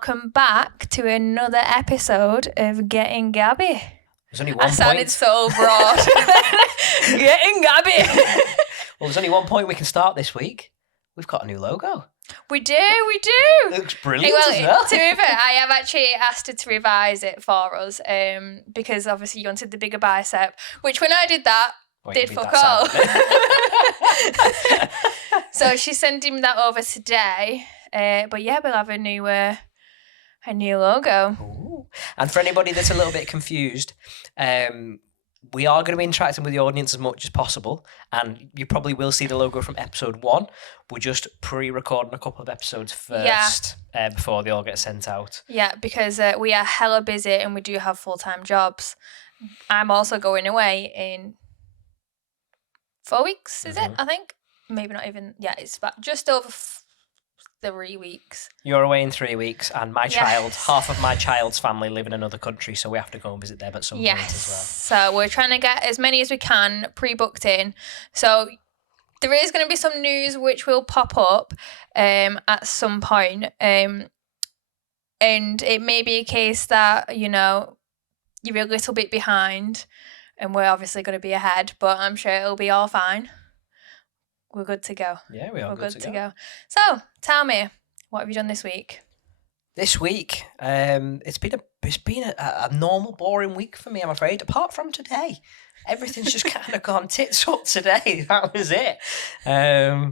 welcome back to another episode of Getting Gabby. There's only one I sounded point. so broad. Getting Gabby. Well, there's only one point we can start this week. We've got a new logo. We do. It looks brilliant as well. To be fair, I have actually asked her to revise it for us because obviously you wanted the bigger bicep, which when I did that, did fuck all. So she's sending that over today. But yeah, we'll have a new logo. Ooh. And for anybody that's a little bit confused, we are going to be interacting with the audience as much as possible, and you probably will see the logo from episode 1. We're just pre-recording a couple of episodes first before they all get sent out. Yeah, because we are hella busy and we do have full-time jobs. I'm also going away in 4 weeks, is it? I think. Maybe not even. Yeah, it's about just over 3 weeks. You're away in 3 weeks, and half of my child's family live in another country, so we have to go and visit them at some point as well. So we're trying to get as many as we can pre-booked in. So there is going to be some news which will pop up at some point. And it may be a case that, you know, you're a little bit behind and we're obviously going to be ahead, but I'm sure it'll be all fine. We're good to go. Yeah, we are good to go. So, tell me, what have you done this week? This week, it's been a normal, boring week for me, I'm afraid. Apart from today, everything's just kind of gone tits up today. That was it. I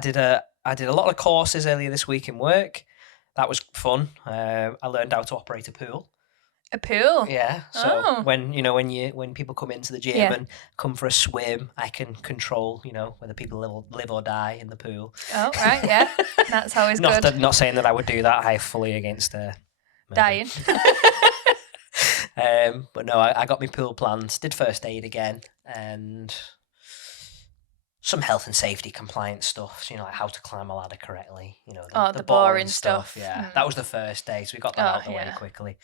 did a lot of courses earlier this week in work. That was fun. I learned how to operate a pool. A pool? Yeah. So when people come into the gym and come for a swim, I can control, whether people live or die in the pool. Oh, right, yeah. That's always good. Not saying that I would do that. I'm fully against dying. But no, I got my pool plans, did first aid again, and some health and safety compliance stuff, like how to climb a ladder correctly, the boring stuff. Yeah, that was the first day, so we got that out of the way quickly.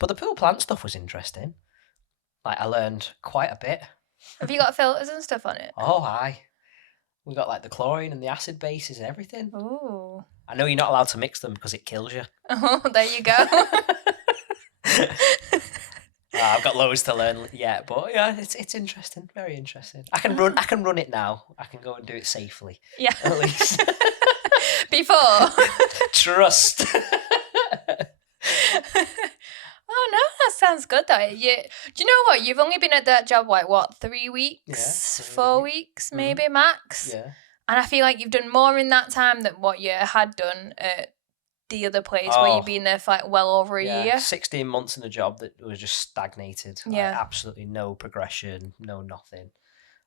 But the pool plant stuff was interesting. Like, I learned quite a bit. Have you got filters and stuff on it? Oh, aye. We got like the chlorine and the acid bases and everything. Ooh. I know you're not allowed to mix them because it kills you. Oh, there you go. I've got loads to learn yet, but yeah, it's interesting, very interesting. I can run it now. I can go and do it safely. Yeah. At least. Before. Trust. Oh no, that sounds good though. Do you know what? You've only been at that job 3 weeks, 4 weeks, maybe max. Yeah. And I feel like you've done more in that time than what you had done at the other place where you've been there for well over a year. 16 months in a job that was just stagnated. Yeah. Absolutely no progression, no nothing.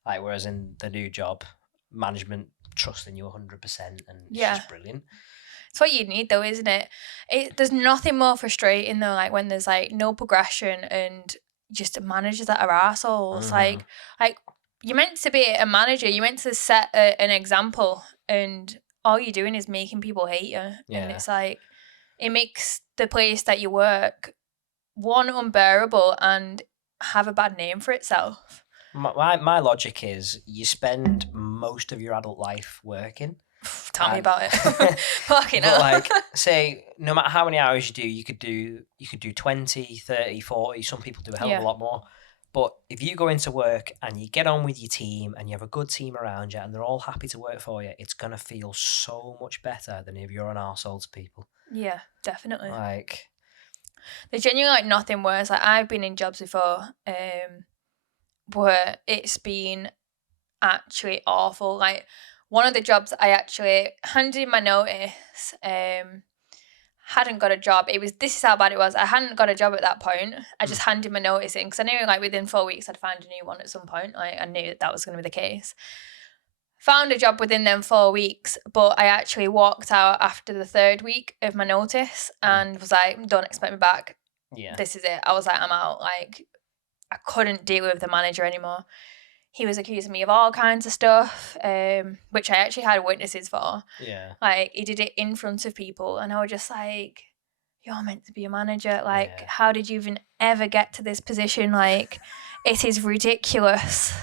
Whereas in the new job, management trusting you 100% and it's just brilliant. It's what you need though, isn't it? There's nothing more frustrating though, when there's no progression and just managers that are arseholes. Like you're meant to be a manager, you're meant to set an example, and all you're doing is making people hate you. Yeah. And it's it makes the place that you work, one, unbearable, and have a bad name for itself. My logic is you spend most of your adult life working. Tell me about it. Fucking hell. Say, no matter how many hours you do, you could do 20, 30, 40. Some people do a hell of a lot more. But if you go into work and you get on with your team and you have a good team around you and they're all happy to work for you, it's going to feel so much better than if you're an arsehole to people. Yeah, definitely. There's genuinely nothing worse. I've been in jobs before where it's been actually awful. One of the jobs I actually handed in my notice, hadn't got a job. This is how bad it was. I hadn't got a job at that point. I just handed my notice in because I knew within 4 weeks I'd find a new one at some point. I knew that was going to be the case. Found a job within them 4 weeks, but I actually walked out after the 3rd week of my notice and was like, don't expect me back. Yeah. This is it. I was like, I'm out. I couldn't deal with the manager anymore. He was accusing me of all kinds of stuff, which I actually had witnesses for. Yeah. He did it in front of people, and I was just like, you're meant to be a manager. How did you even ever get to this position? It is ridiculous.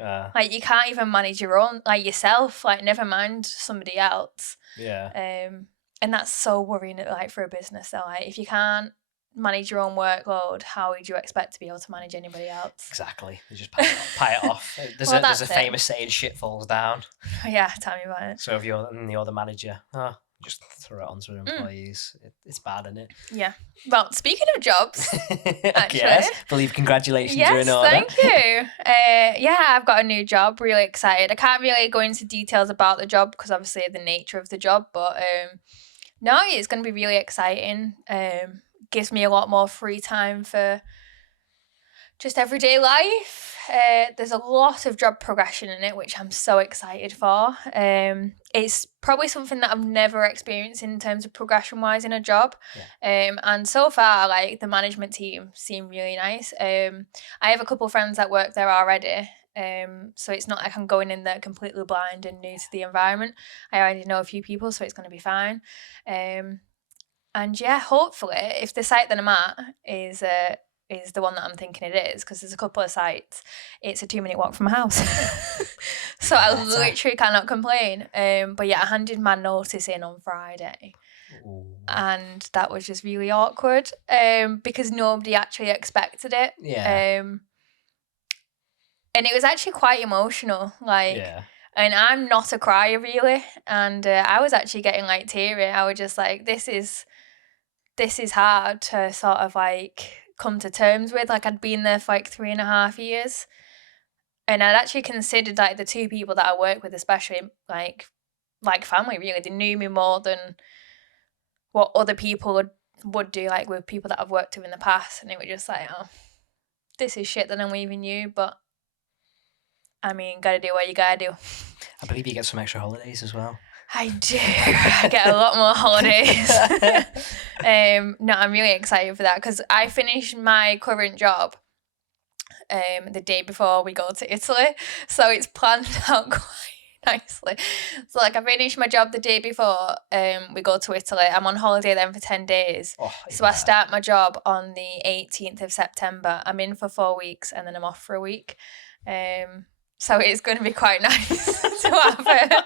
You can't even manage your own, yourself, never mind somebody else. Yeah. And And that's so worrying, like, for a business though. Like, if you can't manage your own workload, how would you expect to be able to manage anybody else? Exactly. They just pie it off. There's Well, there's a that's it. famous saying, shit falls down. Yeah, tell me about it. So if you're the manager, just throw it onto employees. It's bad, isn't it? Yeah. Well, speaking of jobs, actually. Yes. Believe congratulations are in Yes, order. thank you. Yeah, I've got a new job. Really excited. I can't really go into details about the job because obviously the nature of the job, but no, it's going to be really exciting. Gives me a lot more free time for just everyday life. There's a lot of job progression in it, which I'm so excited for. It's probably something that I've never experienced in terms of progression wise in a job. Yeah. And so far, like, the management team seem really nice. I have a couple of friends that work there already. So it's not like I'm going in there completely blind and new to the environment. I already know a few people, so it's going to be fine. And yeah, hopefully, if the site that I'm at is the one that I'm thinking it is, because there's a couple of sites, it's a 2-minute walk from my house. So I literally cannot complain. But yeah, I handed my notice in on Friday. Ooh. And that was just really awkward because nobody actually expected it. Yeah. And it was actually quite emotional. Like, Yeah. And I'm not a crier really. And I was actually getting like teary. I was just like, this is hard to sort of like come to terms with. Like, I'd been there for like 3.5 years, and I'd actually considered like the two people that I work with, especially like family really. They knew me more than what other people would do, like with people that I've worked with in the past. And it was just like, oh, this is shit that I'm leaving you, but I mean, gotta do what you gotta do. I believe you get some extra holidays as well. I do. I get a lot more holidays. No, I'm really excited for that because I finished my current job the day before we go to Italy. So it's planned out quite nicely. So like, I finished my job the day before we go to Italy. I'm on holiday then for 10 days. So I start my job on the 18th of September. I'm in for 4 weeks and then I'm off for a week. So it's going to be quite nice to have it.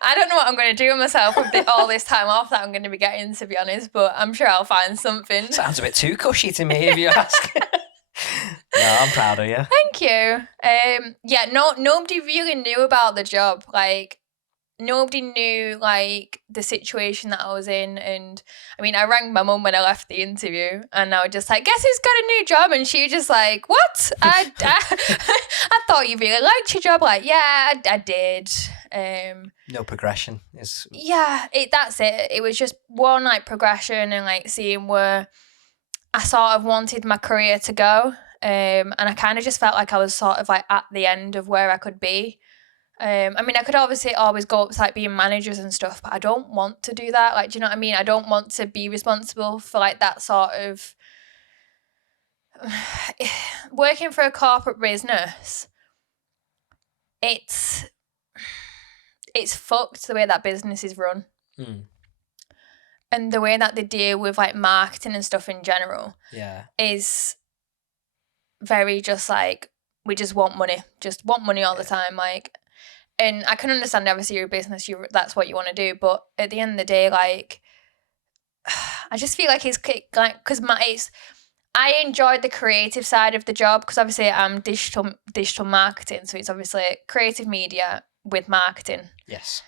I don't know what I'm going to do with myself with all this time off that I'm going to be getting, to be honest, but I'm sure I'll find something. Sounds a bit too cushy to me, if you ask. No, I'm proud of you. Thank you. Yeah, nobody really knew about the job. Like, nobody knew like the situation that I was in. And I mean, I rang my mum when I left the interview and I was just like, guess who's got a new job? And she was just like, what? I thought you really liked your job. Like, yeah, I did. No progression is. Yeah, that's it. It was just one like progression and like seeing where I sort of wanted my career to go. And I kind of just felt like I was sort of like at the end of where I could be. I mean, I could obviously always go up to like being managers and stuff, but I don't want to do that. Like, do you know what I mean? I don't want to be responsible for like that sort of working for a corporate business. It's fucked the way that business is run. And the way that they deal with like marketing and stuff in general is very just like, we just want money all the time. Like, and I can understand, obviously, you're a business, that's what you want to do. But at the end of the day, like, I just feel like it's like, because I enjoyed the creative side of the job because obviously I'm digital marketing. So it's obviously creative media with marketing. Yes.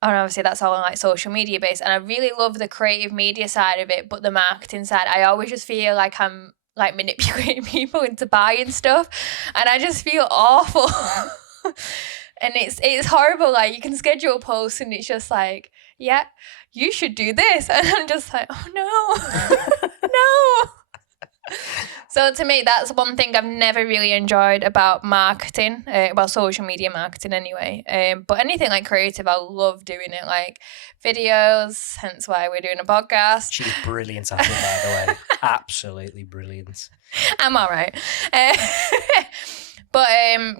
And obviously that's all on like social media based. And I really love the creative media side of it. But the marketing side, I always just feel like I'm like manipulating people into buying stuff. And I just feel awful. And it's horrible. Like, you can schedule posts and it's just like, yeah, you should do this. And I'm just like, oh no, no. So to me, that's one thing I've never really enjoyed about marketing, well, social media marketing anyway. But anything like creative, I love doing it, like videos, hence why we're doing a podcast. She's brilliant at it, by the way. Absolutely brilliant. I'm all right. But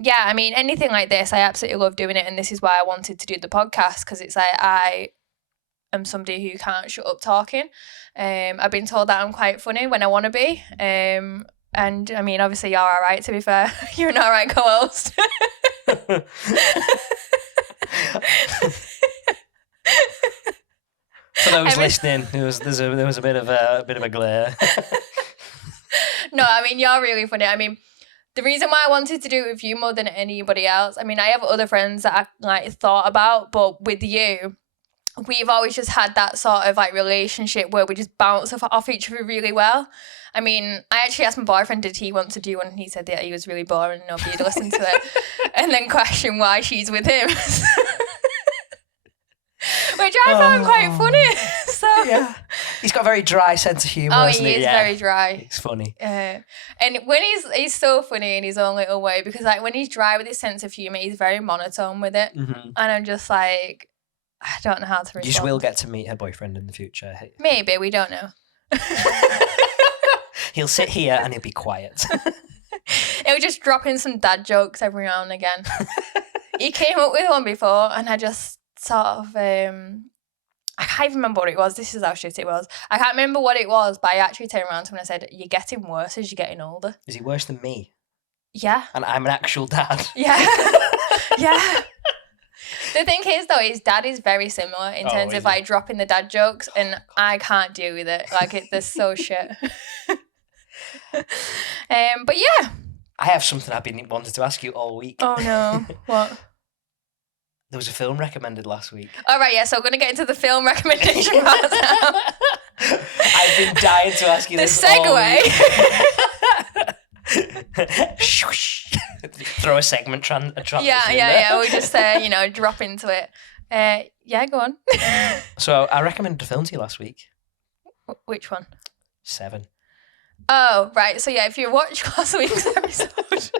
yeah, I mean, anything like this, I absolutely love doing it. And this is why I wanted to do the podcast, because it's like I am somebody who can't shut up talking. I've been told that I'm quite funny when I want to be. And I mean, obviously you're all right, to be fair. You're an all right co-host. For those listening, there was a bit of a glare. No, I mean, you're really funny. I mean, the reason why I wanted to do it with you more than anybody else, I mean, I have other friends that I like thought about, but with you, we've always just had that sort of like relationship where we just bounce off each other really well. I mean, I actually asked my boyfriend, did he want to do one? And he said that he was really boring and nobody would listen to it. And then question why she's with him. Which I found quite funny. So yeah. He's got a very dry sense of humour, hasn't he? He is very dry. It's funny. And when he's so funny in his own little way, because like when he's dry with his sense of humour, he's very monotone with it. Mm-hmm. And I'm just like, I don't know how to respond. You just will get to meet her boyfriend in the future. Maybe, we don't know. He'll sit here and he'll be quiet. He'll just drop in some dad jokes every now and again. He came up with one before and I just sort of, I can't even remember what it was. This is how shit it was. I can't remember what it was, but I actually turned around to him and I said, you're getting worse as you're getting older. Is he worse than me? Yeah. And I'm an actual dad? Yeah. Yeah. The thing is, though, his dad is very similar in terms of like dropping the dad jokes, and I can't deal with it. Like, they're so shit. But yeah. I have something I've been wanting to ask you all week. Oh no. What? There was a film recommended last week. All right, yeah, so we're going to get into the film recommendation part now. I've been dying to ask you this. The segue. Throw a segment transition Yeah. We'll just, drop into it. Yeah, go on. So I recommended a film to you last week. Which one? 7. Oh, right. So yeah, if you watched last week's episode...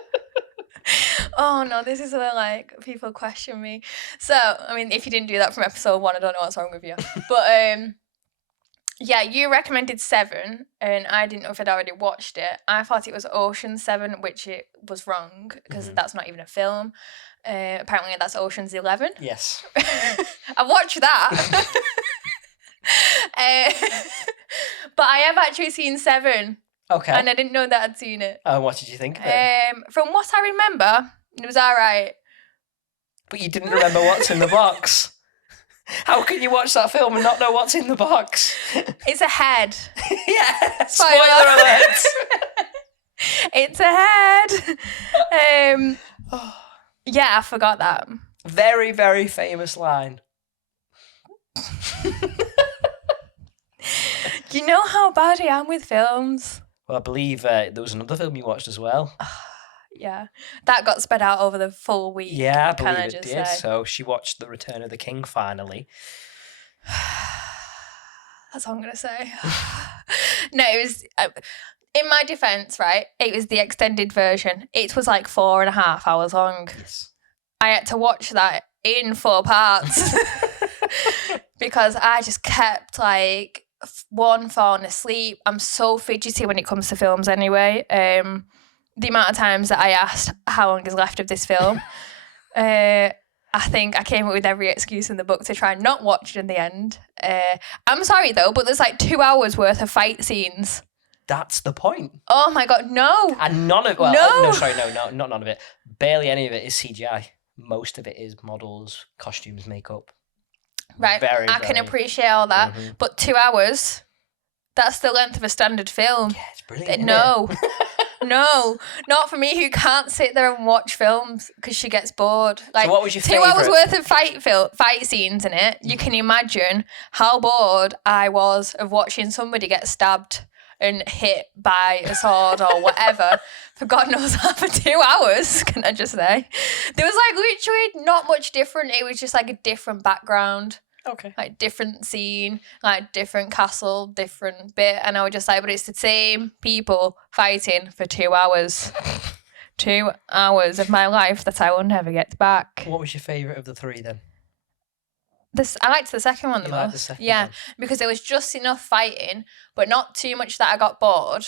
Oh no, this is where like people question me. So, I mean, if you didn't do that from episode 1, I don't know what's wrong with you. But yeah, you recommended 7 and I didn't know if I'd already watched it. I thought it was Ocean's 7, which it was wrong because that's not even a film. Apparently that's Ocean's 11. Yes. I watched that. But I have actually seen 7. Okay. And I didn't know that I'd seen it. What did you think of it? From what I remember, it was all right. But you didn't remember what's in the box. How can you watch that film and not know what's in the box? It's a head. Yeah. Spoiler alert. It's a head. Yeah, I forgot that. Very, very famous line. You know how bad I am with films? Well, I believe there was another film you watched as well. Yeah. That got spread out over the full week. Yeah, I believe it did. Say. So she watched The Return of the King finally. That's all I'm going to say. No, it was... in my defence, right, it was the extended version. It was like 4.5 hours long. Yes. I had to watch that in 4 parts. Because I just kept like... falling asleep. I'm so fidgety when it comes to films anyway. The amount of times that I asked how long is left of this film, I think I came up with every excuse in the book to try and not watch it in the end. I'm sorry though, but there's like 2 hours worth of fight scenes. That's the point. Oh my God, no. And none of not none of it. Barely any of it is CGI. Most of it is models, costumes, makeup. Right, I can appreciate all that, but 2 hours, that's the length of a standard film. Yeah, it's brilliant. No, no, not for me who can't sit there and watch films because she gets bored. Like, so what was your 2 favourite? hours worth of fight scenes in it. You can imagine how bored I was of watching somebody get stabbed and hit by a sword or whatever for God knows how for 2 hours, can I just say. There was like literally not much different. It was just like a different background. Okay. Like different scene, like different castle, different bit. And I was just like, but it's the same people fighting for 2 hours. 2 hours of my life that I will never get back. What was your favourite of the 3 then? I liked the second one the most. The second one? Because there was just enough fighting, but not too much that I got bored.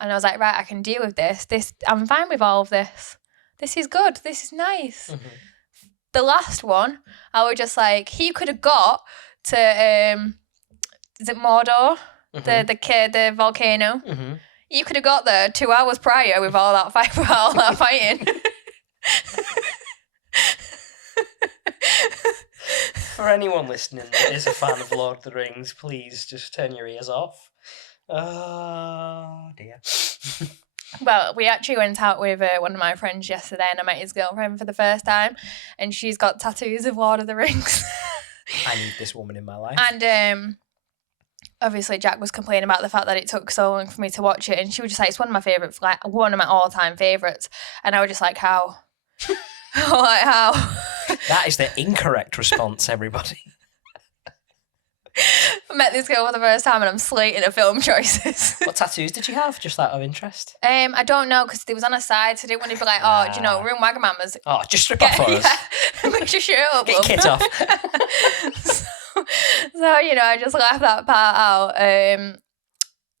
And I was like, right, I can deal with this. I'm fine with all of this. This is good. This is nice. Mm-hmm. The last one, I was just like, he could have got to, is it Mordor? Mm-hmm. The volcano. Mm-hmm. You could have got there 2 hours prior with all that fighting. For anyone listening that is a fan of Lord of the Rings, please just turn your ears off. Oh, dear. Well, we actually went out with one of my friends yesterday, and I met his girlfriend for the first time, and she's got tattoos of Lord of the Rings. I need this woman in my life. And obviously Jack was complaining about the fact that it took so long for me to watch it, and she was just like, it's one of my favourites, like one of my all-time favourites. And I was just like, how? Like, how? That is the incorrect response, everybody. I met this girl for the first time and I'm slating her film choices. What tattoos did you have, just out of interest? I don't know, because they was on a side, so I didn't want to be like, oh, do you know, we're in Wagamama's. Oh, just strip off for us. Yeah, make your shirt up. Get your kit off. So, you know, I just left that part out.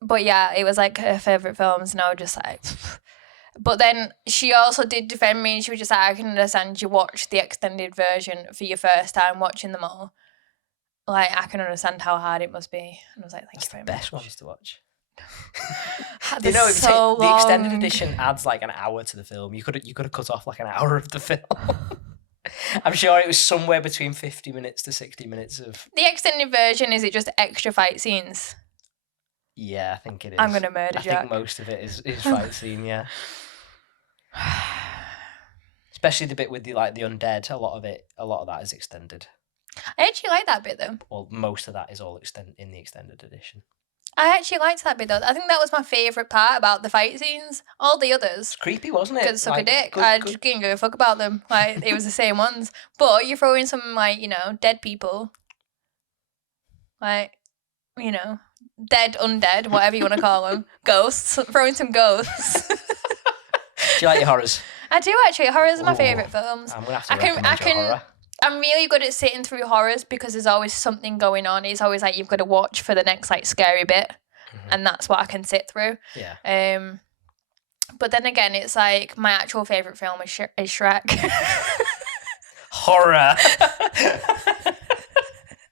But yeah, it was like her favourite films, and I was just like... But then she also did defend me, and she was just like, I can understand you watched the extended version for your first time watching them all. Like, I can understand how hard it must be. And I was like, thank you very much. Best ones to watch. You know, the extended edition adds like an hour to the film. You could have cut off like an hour of the film. I'm sure it was somewhere between 50 minutes to 60 minutes of... The extended version, is it just extra fight scenes? Yeah, I think it is. I'm going to murder Jack. I think most of it is fight scene, yeah. Especially the bit with the undead. A lot of that is extended. I actually like that bit though. Well, most of that is all in the extended edition. I actually liked that bit though. I think that was my favourite part about the fight scenes. All the others. It's creepy, wasn't it? Could suck a dick. I just didn't give a fuck about them. Like, it was the same ones. But you throw in some, like, you know, dead people. Like, you know, dead, undead, whatever you want to call them. Ghosts. Throw in some ghosts. Do you like your horrors? I do actually. Horrors are my favourite films. I'm going to have to recommend you a horror. I'm really good at sitting through horrors because there's always something going on. It's always like you've got to watch for the next like scary bit, and that's what I can sit through. Yeah. But then again, it's like my actual favourite film is Shrek. Horror.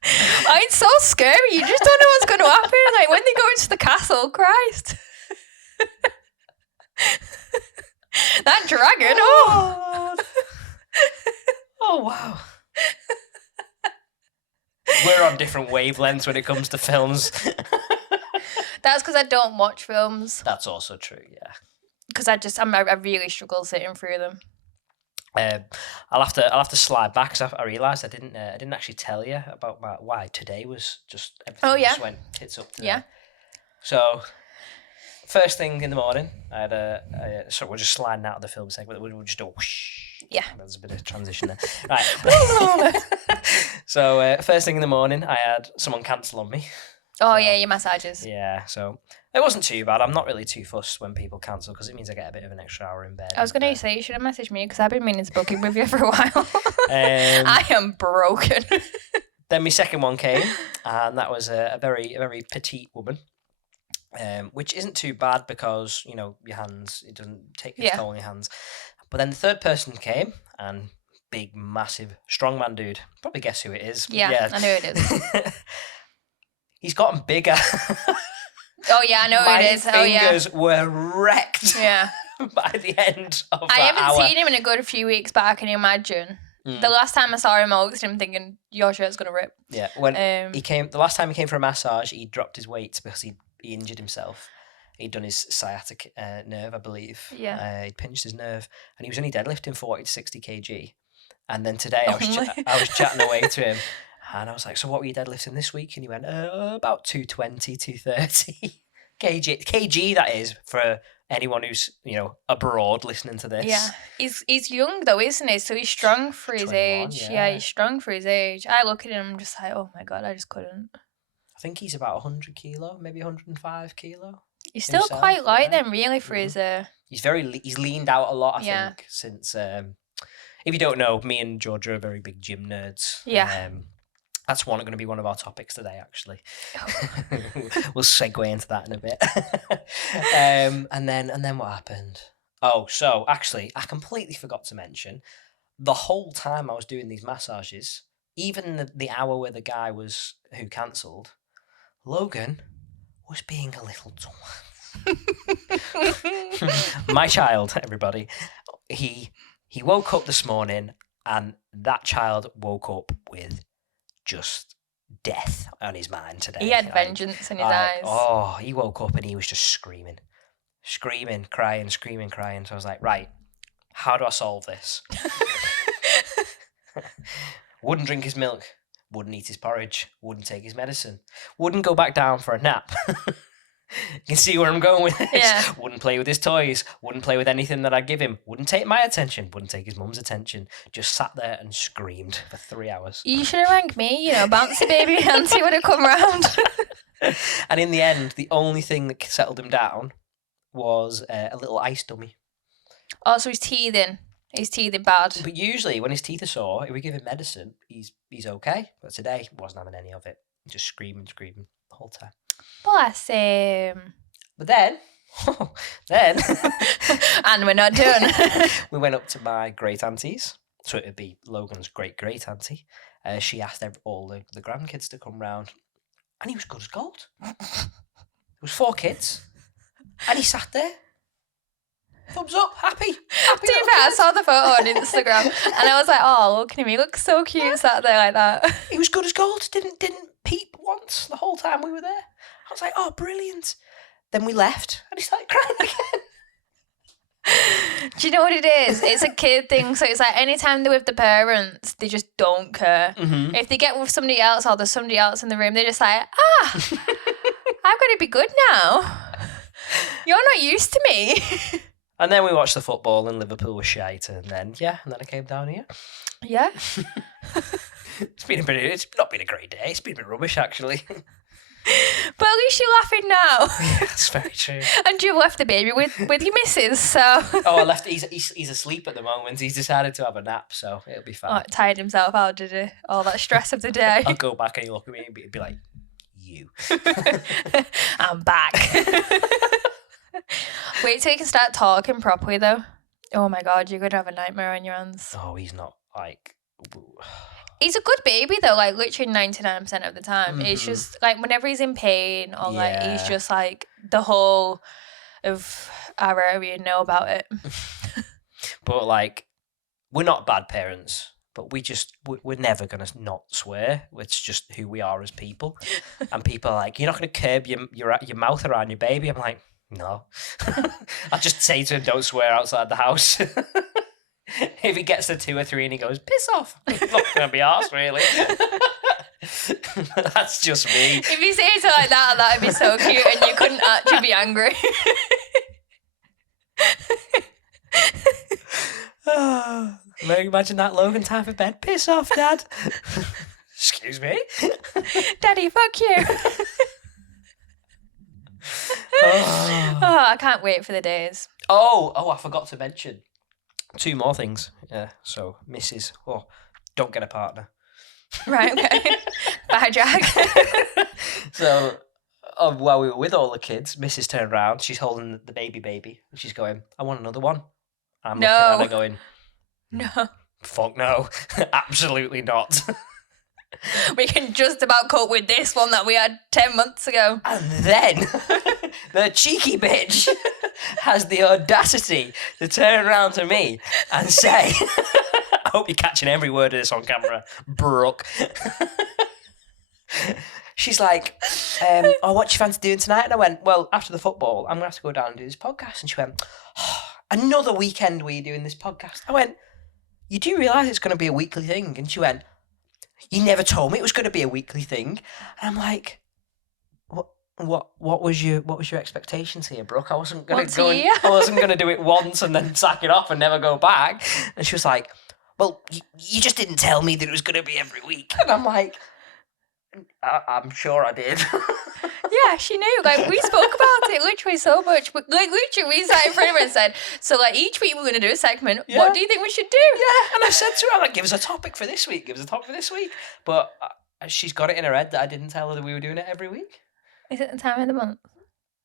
It's so scary. You just don't know what's going to happen. Like when they go into the castle, Christ. That dragon. Oh. Oh, wow. We're on different wavelengths when it comes to films. That's because I don't watch films. That's also true, yeah. Because I really struggle sitting through them. I'll have to slide back because I realised I didn't actually tell you about why today was just everything just went tits up today. Yeah. So first thing in the morning, I had so we're just sliding out of the film segment. We'll just do a whoosh. Yeah. There's a bit of transition there. Right. So first thing in the morning, I had someone cancel on me. Oh, yeah, your massages. Yeah, so it wasn't too bad. I'm not really too fussed when people cancel because it means I get a bit of an extra hour in bed. I was going to say, you should have messaged me because I've been meaning to book it with you for a while. I am broken. Then my second one came, and that was a very petite woman, which isn't too bad because, you know, your hands, it doesn't take its toll on your hands. But then the third person came, and big, massive, strongman dude. Probably guess who it is. Yeah, I know it is. He's gotten bigger. Oh, yeah, I know who it is. My fingers were wrecked by the end of that I haven't hour. seen him in a good few weeks, but I can imagine. The last time I saw him, I looked at him thinking, your shirt's going to rip. Yeah, when the last time he came for a massage, he dropped his weight because he injured himself. He'd done his sciatic nerve, I believe. Yeah. He'd pinched his nerve, and he was only deadlifting 40 to 60 kg. And then today I was chatting away to him, and I was like, so what were you deadlifting this week? And he went, about 220, 230 kg, that is, for anyone who's, you know, abroad listening to this. Yeah. He's young, though, isn't he? So he's strong for his age. Yeah, he's strong for his age. I look at him and I'm just like, oh, my God, I just couldn't. I think he's about 100 kilo, maybe 105 kilo. He's still quite light then, really, for his... He's leaned out a lot, I think, since... if you don't know, me and Georgia are very big gym nerds. Yeah. That's going to be one of our topics today, actually. We'll segue into that in a bit. And then what happened? Oh, so actually, I completely forgot to mention, the whole time I was doing these massages, even the hour where the guy who cancelled, Logan was being a little twat. My child, everybody, he woke up this morning, and that child woke up with just death on his mind today. He had vengeance in his eyes. Oh, he woke up and he was just screaming, crying. So I was like, right, how do I solve this? Wouldn't drink his milk, wouldn't eat his porridge, wouldn't take his medicine, wouldn't go back down for a nap. You can see where I'm going with this. Yeah. Wouldn't play with his toys, wouldn't play with anything that I'd give him, wouldn't take my attention, wouldn't take his mum's attention, just sat there and screamed for 3 hours. You should have rang me, bouncy baby auntie would have come round. And in the end, the only thing that settled him down was a little ice dummy. Oh, so he's teething. He's teething bad. But usually when his teeth are sore, if we give him medicine, he's okay. But today, he wasn't having any of it. Just screaming the whole time. Bless him. But then... And we're not done. We went up to my great aunties, so it would be Logan's great auntie. She asked all the grandkids to come round, and he was good as gold. There was 4 kids, and he sat there, thumbs up, happy. To be fair, I saw the photo on Instagram, and I was like, "Oh, look at him! He looks so cute, sat there like that." He was good as gold. Didn't peep once the whole time we were there. I was like, "Oh, brilliant." Then we left, and he started crying again. Do you know what it is? It's a kid thing. So it's like anytime they're with the parents, they just don't care. Mm-hmm. If they get with somebody else or there's somebody else in the room, they're just like, I've got to be good now. You're not used to me. And then we watched the football, and Liverpool was shite. And then I came down here. Yeah. It's not been a great day. It's been a bit rubbish, actually. But at least you're laughing now. That's very true. And you've left the baby with your missus, so... Oh, I left. He's asleep at the moment. He's decided to have a nap, so it'll be fine. Oh, tired himself out, did he? All that stress of the day. I'll go back and he'll look at me and be like, you. I'm back. Wait till you can start talking properly, though. Oh my God, you're going to have a nightmare on your hands. Oh, he's not like... He's a good baby though, like literally 99% of the time. Mm-hmm. It's just like whenever he's in pain or like he's Yeah. just like the whole of our area know about it. But like, we're not bad parents, but we're never going to not swear. It's just who we are as people. And people are like, you're not going to curb your mouth around your baby. I'm like, no. I'll just say to him, don't swear outside the house. If he gets to 2 or 3 and he goes, piss off, I'm not going to be arsed, really. That's just me. If you say it like that, that'd be so cute and you couldn't actually be angry. Imagine that Logan time for bed. Piss off, Dad. Excuse me? Daddy, fuck you. Oh, I can't wait for the days. Oh, I forgot to mention 2 more things. Yeah, so Mrs. Don't get a partner. Right, okay. Bye, Jack. So, while we were with all the kids, Mrs. turned around, she's holding the baby, and she's going, I want another one. I'm looking at her going, No. fuck no, absolutely not. We can just about cope with this one that we had 10 months ago. And then the cheeky bitch has the audacity to turn around to me and say, I hope you're catching every word of this on camera, Brooke. She's like, what do you fancy doing tonight? And I went, well, after the football, I'm going to have to go down and do this podcast. And she went, another weekend were you doing this podcast? I went, you do realise it's going to be a weekly thing? And she went, you never told me it was going to be a weekly thing. And I'm like, what was your expectations here, Brooke? I wasn't going to do it once and then sack it off and never go back. And she was like, well, you just didn't tell me that it was going to be every week. And I'm like, I'm sure I did. Yeah, she knew. Like, we spoke about it literally so much. Like, literally, we sat in front of her and said, so, like, each week we're going to do a segment. Yeah. What do you think we should do? Yeah, and I said to her, I'm like, give us a topic for this week. But she's got it in her head that I didn't tell her that we were doing it every week. Is it the time of the month?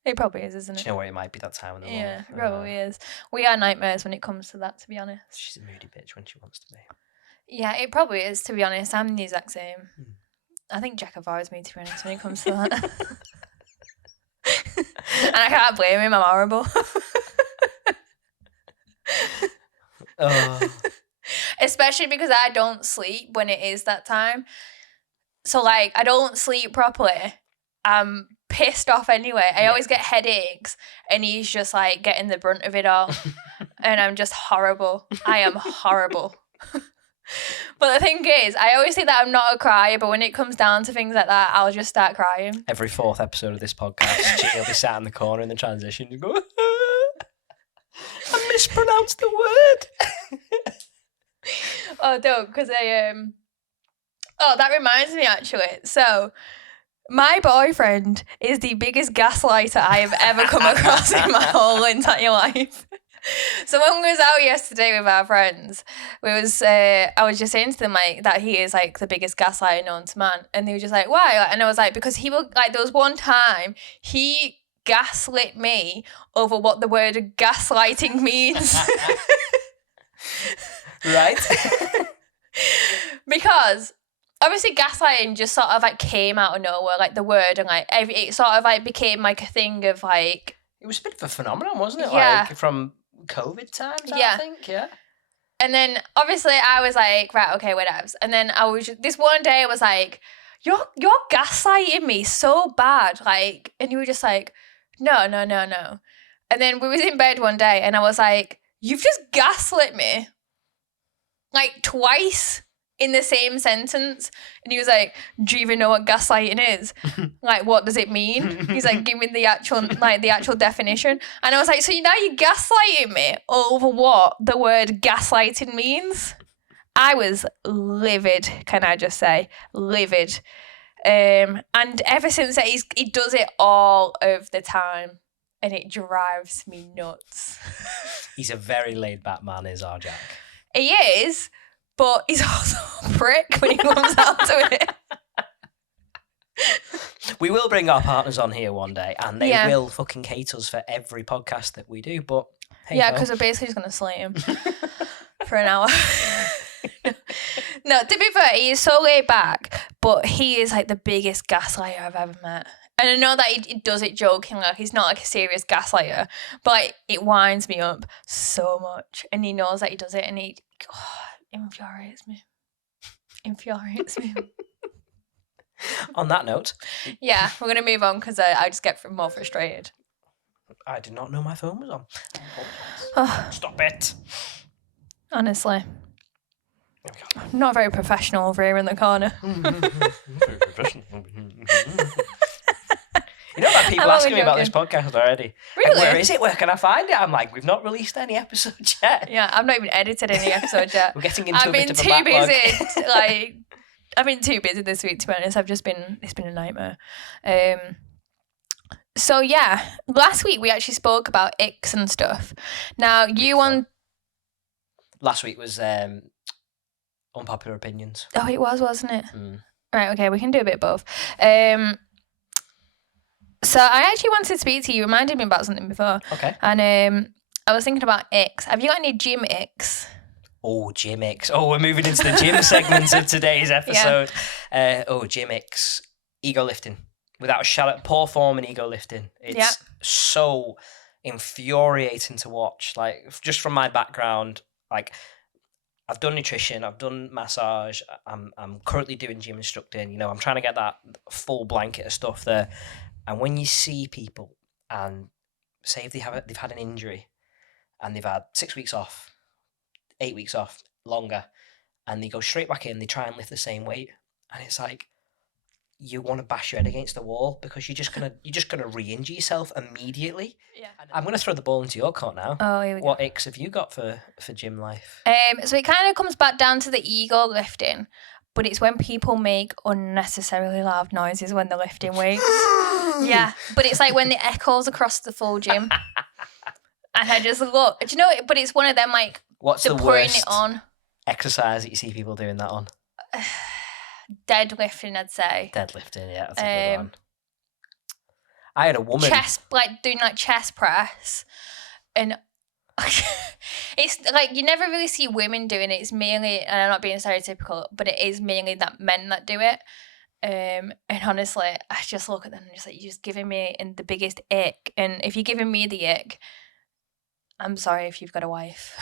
It probably is, isn't it? Do you know what? It might be that time of the month. Yeah, it probably is. We are nightmares when it comes to that, to be honest. She's a moody bitch when she wants to be. Yeah, it probably is, to be honest. I'm the exact same. I think Jack avoids me, to be honest, when it comes to that. And I can't blame him, I'm horrible. Especially because I don't sleep when it is that time. So, like, I don't sleep properly. I'm pissed off anyway. I always get headaches, and he's just, like, getting the brunt of it all. And I'm just horrible. I am horrible. But the thing is, I always think that I'm not a crier, but when it comes down to things like that, I'll just start crying. Every 4th episode of this podcast, she'll be sat in the corner in the transition and go, I mispronounced the word. Oh, don't, because Oh, that reminds me, actually. So, my boyfriend is the biggest gaslighter I have ever come across in my whole entire life. So when we was out yesterday with our friends, I was just saying to them, like, that he is, like, the biggest gaslighter known to man. And they were just like, why? And I was like, because he will, like, there was one time he gaslit me over what the word gaslighting means. Right. Because obviously gaslighting just sort of, like, came out of nowhere, like, the word, and, like, it sort of, like, became, like, a thing of, like... It was a bit of a phenomenon, wasn't it? Yeah. Like, from COVID times, Yeah. I think, yeah. And then, obviously, I was like, right, okay, whatevs. And then this one day I was like, you're gaslighting me so bad, like, and you were just like, no. And then we was in bed one day, and I was like, you've just gaslit me, like, twice in the same sentence. And he was like, do you even know what gaslighting is? Like, what does it mean? He's like, give me the actual definition. And I was like, so now you're gaslighting me over what the word gaslighting means? I was livid, can I just say? Livid. And ever since that, he does it all of the time. And it drives me nuts. He's a very laid-back man, is our Jack. He is, but he's also a prick when he comes out to it. We will bring our partners on here one day, and they will fucking hate us for every podcast that we do, but hey, yeah, because we're basically just going to slay him for an hour. No, to be fair, he is so laid back, but he is, like, the biggest gaslighter I've ever met. And I know that he does it joking, like, he's not, like, a serious gaslighter, but, like, it winds me up so much. And he knows that he does it, and he infuriates me. On that note. Yeah, we're going to move on because I just get more frustrated. I did not know my phone was on. Oh, Stop it. Honestly. Not very professional over here in the corner. Very professional. You know that people asking me about this podcast already. Really? Like, where is it? Where can I find it? I'm like, we've not released any episodes yet. Yeah, I've not even edited any episodes yet. We're getting into a bit of a backlog. I've been too busy this week, to be honest. It's been a nightmare. So yeah, last week we actually spoke about icks and stuff. Now last week was unpopular opinions. Oh, it was, wasn't it? Mm. Right, okay, we can do a bit of both. So I actually wanted to speak to you. You reminded me about something before. Okay. And I was thinking about icks. Have you got any gym icks? Oh, gym icks. Oh, we're moving into the gym segments of today's episode. Yeah. Gym icks. Ego lifting. Without a shadow, poor form in ego lifting. It's so infuriating to watch. Like, just from my background, like, I've done nutrition, I've done massage, I'm currently doing gym instructing, you know, I'm trying to get that full blanket of stuff there. And when you see people and say if they've had an injury and they've had 6 weeks off, 8 weeks off, longer, and they go straight back in, they try and lift the same weight, and it's like, you want to bash your head against the wall because you're just gonna re-injure yourself immediately. Yeah. I'm gonna throw the ball into your court now. Oh, here we go. What icks have you got for gym life? So it kind of comes back down to the ego lifting, but it's when people make unnecessarily loud noises when they're lifting weights. Yeah, but it's like when it echoes across the full gym, and I just look. Do you know? But it's one of them, like, what's the pouring worst it on exercise that you see people doing that on? Deadlifting, I'd say. Deadlifting, yeah, that's a good one. I had a woman doing like chest press, and it's like you never really see women doing it. It's mainly, and I'm not being stereotypical, but it is mainly that men that do it. And honestly, I just look at them and just like, you're just giving me the biggest ick. And if you're giving me the ick, I'm sorry if you've got a wife.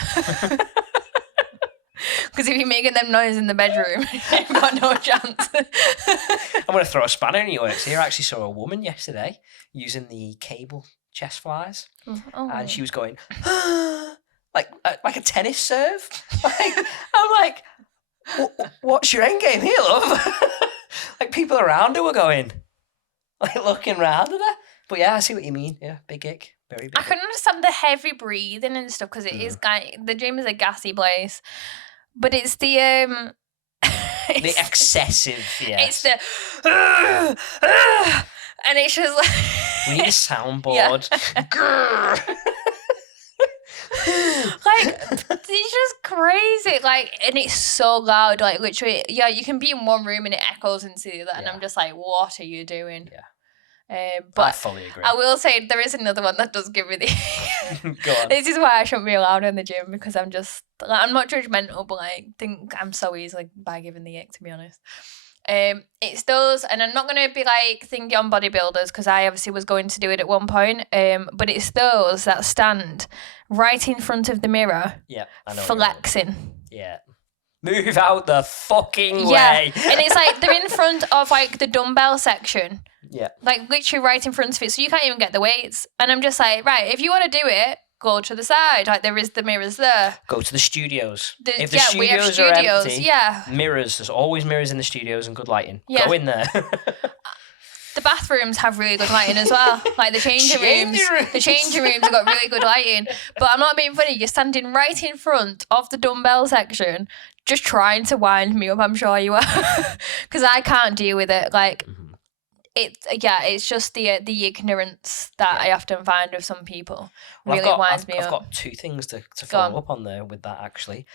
Because if you're making them noise in the bedroom, you've got no chance. I'm going to throw a spanner in your works here. I actually saw a woman yesterday using the cable chest flies, and she was going like a tennis serve. I'm like, what's your end game here, love? Like people around her were going, like looking round at her. But yeah, I see what you mean. Yeah, big ick, very big. I can understand the heavy breathing and stuff because it is the gym is a gassy place, but it's the the excessive, it's the and it's just like we need a soundboard. Like it's just crazy, like, and it's so loud, like literally, yeah, you can be in one room and it echoes into the other, and I'm just like, what are you doing? But I fully agree. I will say there is another one that does give me the Go on. This is why I shouldn't be allowed in the gym, because I'm just like, I'm not judgmental, but like think I'm so easily by giving the ick, to be honest. It's those, and I'm not going to be like thinking on bodybuilders because I obviously was going to do it at one point, but it's those that stand right in front of the mirror, I know flexing. Yeah. Move out the fucking way. And it's like they're in front of like the dumbbell section. Yeah. Like literally right in front of it, so you can't even get the weights. And I'm just like, right, if you want to do it, go to the side. Like there is the mirrors there. Go to the studios. If the we have studios are empty, yeah. mirrors. There's always mirrors in the studios and good lighting. Yeah. Go in there. The bathrooms have really good lighting as well. Like the changing rooms have got really good lighting. But I'm not being funny. You're standing right in front of the dumbbell section, just trying to wind me up. I'm sure you are, because I can't deal with it. Like it's just the ignorance that I often find with some people really winds me up. I've got two things to follow up on there with that actually.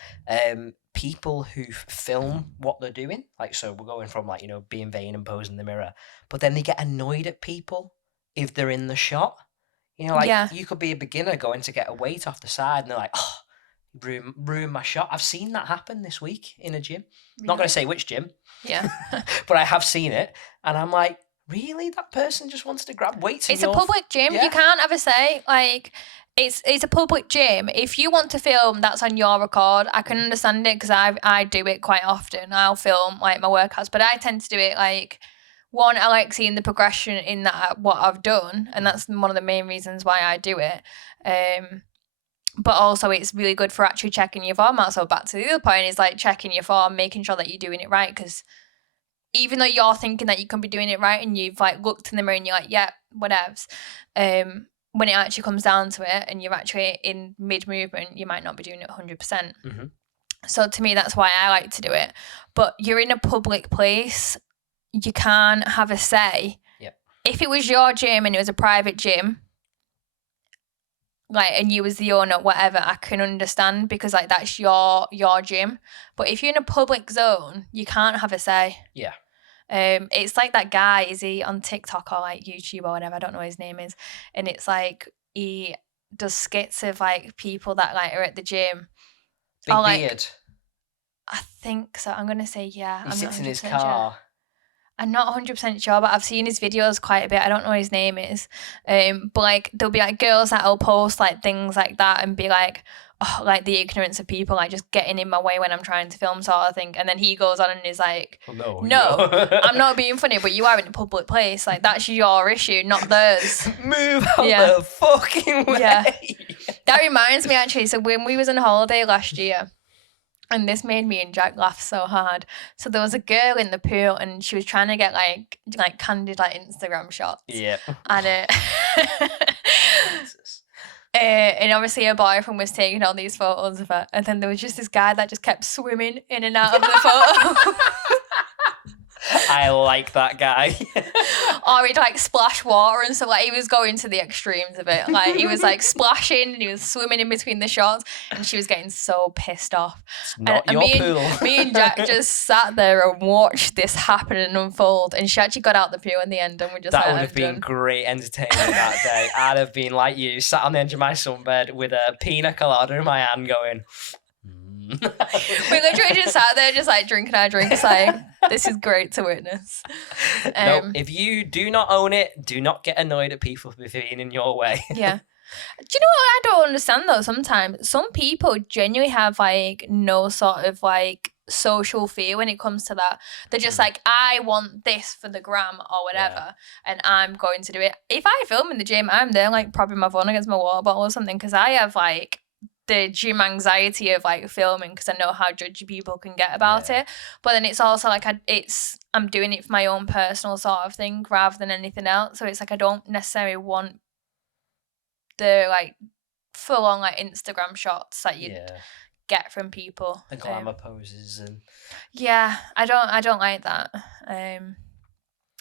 People who film what they're doing, like, so we're going from like, being vain and posing in the mirror, but then they get annoyed at people if they're in the shot. You could be a beginner going to get a weight off the side and they're like, oh, ruin my shot. I've seen that happen this week in a gym. Really? Not going to say which gym. Yeah. But I have seen it, and I'm like, really? That person just wants to grab weights? It's a public gym. Yeah. You can't have a say. Like, it's a public gym. If you want to film, that's on your record. I can understand it because I do it quite often. I'll film like my workouts, but I tend to do it like, one, I like seeing the progression in that what I've done, and that's one of the main reasons why I do it. But also it's really good for actually checking your form out. So back to the other point is like checking your form, making sure that you're doing it right, because even though you're thinking that you can be doing it right and you've like looked in the mirror and you're like, yeah, whatevs, when it actually comes down to it and you're actually in mid-movement, you might not be doing it 100%. Mm-hmm. So to me, that's why I like to do it. But you're in a public place, you can't have a say. Yep. If it was your gym and it was a private gym, like, and you was the owner, whatever, I can understand, because like that's your gym. But if you're in a public zone, you can't have a say. Yeah. It's like that guy, is he on TikTok or like YouTube or whatever, I don't know what his name is, and it's like he does skits of like people that like are at the gym. Big or, like, beard. I think so. I'm gonna say yeah. He sits in his car. Sure. I'm not 100% sure, but I've seen his videos quite a bit. I don't know what his name is. But like there'll be like girls that'll post like things like that and be like, oh, like the ignorance of people, like just getting in my way when I'm trying to film, sort of thing. And then he goes on and is like, no, I'm not being funny, but you are in a public place. Like that's your issue, not theirs. Move out the fucking way. Yeah. That reminds me actually. So when we was on holiday last year, and this made me and Jack laugh so hard. So there was a girl in the pool and she was trying to get like candid like Instagram shots. Yeah. And and obviously her boyfriend was taking all these photos of her, and then there was just this guy that just kept swimming in and out of the photo. I like that guy. Or he'd like splash water and stuff. Like he was going to the extremes of it. Like he was like splashing and he was swimming in between the shots, and she was getting so pissed off. It's not your pool. Me and Jack just sat there and watched this happen and unfold, and she actually got out the pool in the end, and we just that would have been great entertainment that day. I'd have been like you, sat on the edge of my sunbed with a pina colada in my hand going... We literally just sat there just like drinking our drinks, like this is great to witness. No, if you do not own it, do not get annoyed at people for being in your way. Yeah. Do you know what I don't understand though? Sometimes some people genuinely have like no sort of like social fear when it comes to that. They're just like, I want this for the gram or whatever, and I'm going to do it. If I film in the gym, I'm there like propping my phone against my water bottle or something, because I have like the gym anxiety of like filming, because I know how judgy people can get about it. But then it's also like I'm doing it for my own personal sort of thing rather than anything else. So it's like I don't necessarily want the like full on like Instagram shots that you get from people. The glamour poses and I don't like that.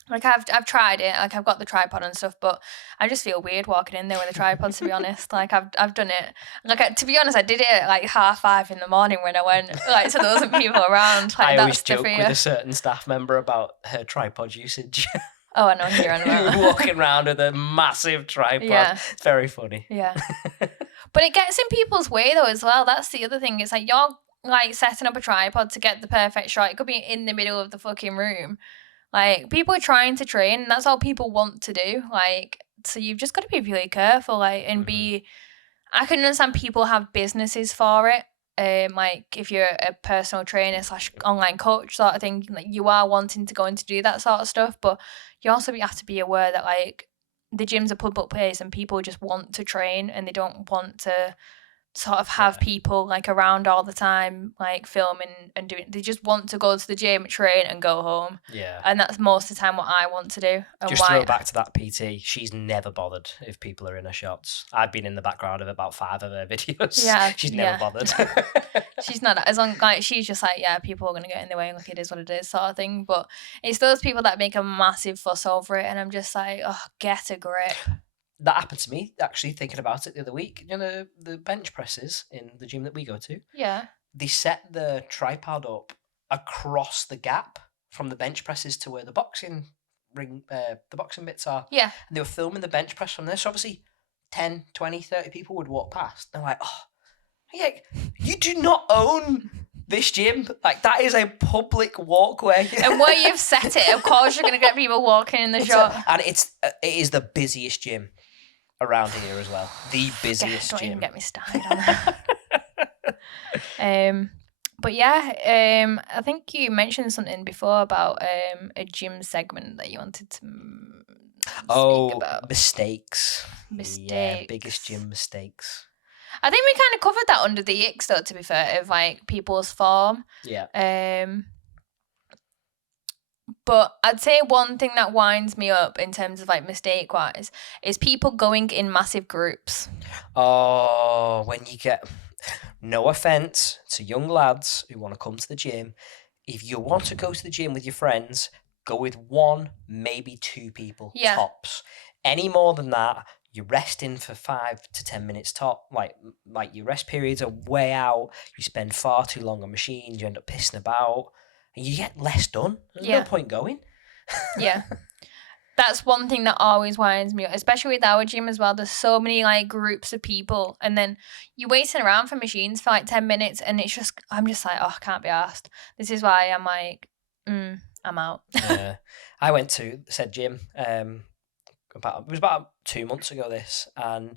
Like I've tried it, like I've got the tripod and stuff, but I just feel weird walking in there with a tripod, to be honest. Like I've done it. Like to be honest, I did it at like 5:30 in the morning when I went, like, so there wasn't people around. Like, I always joke with a certain staff member about her tripod usage. Oh, I know who you're on about. Walking around with a massive tripod. Yeah. It's very funny. Yeah. But it gets in people's way though as well. That's the other thing. It's like you're like setting up a tripod to get the perfect shot. It could be in the middle of the fucking room. Like, people are trying to train, and that's all people want to do. Like, so you've just got to be really careful, like, and be. I can understand people have businesses for it. Like if you're a personal trainer / online coach sort of thing, like you are wanting to go in to do that sort of stuff, but you also have to be aware that like the gym's a public place and people just want to train and they don't want to sort of have people like around all the time, like filming and doing. They just want to go to the gym, train, and go home. Yeah, and that's most of the time what I want to do. And just throw back to that PT. She's never bothered if people are in her shots. I've been in the background of about 5 of her videos. Yeah, she's never bothered. She's not, as long like she's just like, yeah, people are gonna get in the way, like it is what it is sort of thing. But it's those people that make a massive fuss over it, and I'm just like, oh, get a grip. That happened to me, actually, thinking about it the other week. You know, the bench presses in the gym that we go to? Yeah. They set the tripod up across the gap from the bench presses to where the boxing ring, the boxing bits are. Yeah. And they were filming the bench press from there. So obviously 10, 20, 30 people would walk past. They're like, oh, like, you do not own this gym. Like, that is a public walkway. And where you've set it, of course you're going to get people walking in the shop. And it is the busiest gym around here as well. The busiest don't gym. Even get me started on that. But yeah, I think you mentioned something before about a gym segment that you wanted to speak about. Mistakes. Mistakes. Yeah, biggest gym mistakes. I think we kind of covered that under the Icks though, to be fair, of like people's form. Yeah. But I'd say one thing that winds me up in terms of like mistake wise is people going in massive groups. Oh, when you get, no offense to young lads who want to come to the gym, if you want to go to the gym with your friends, go with 1, maybe 2 people tops. Any more than that, you're resting for 5 to 10 minutes top. Like your rest periods are way out. You spend far too long on machines. You end up pissing about. And you get less done. There's no point going. Yeah. That's one thing that always winds me up, especially with our gym as well. There's so many like groups of people, and then you're waiting around for machines for like 10 minutes, and I'm just like, oh, I can't be arsed. This is why I'm like, I'm out. Yeah. I went to said gym it was about 2 months ago this, and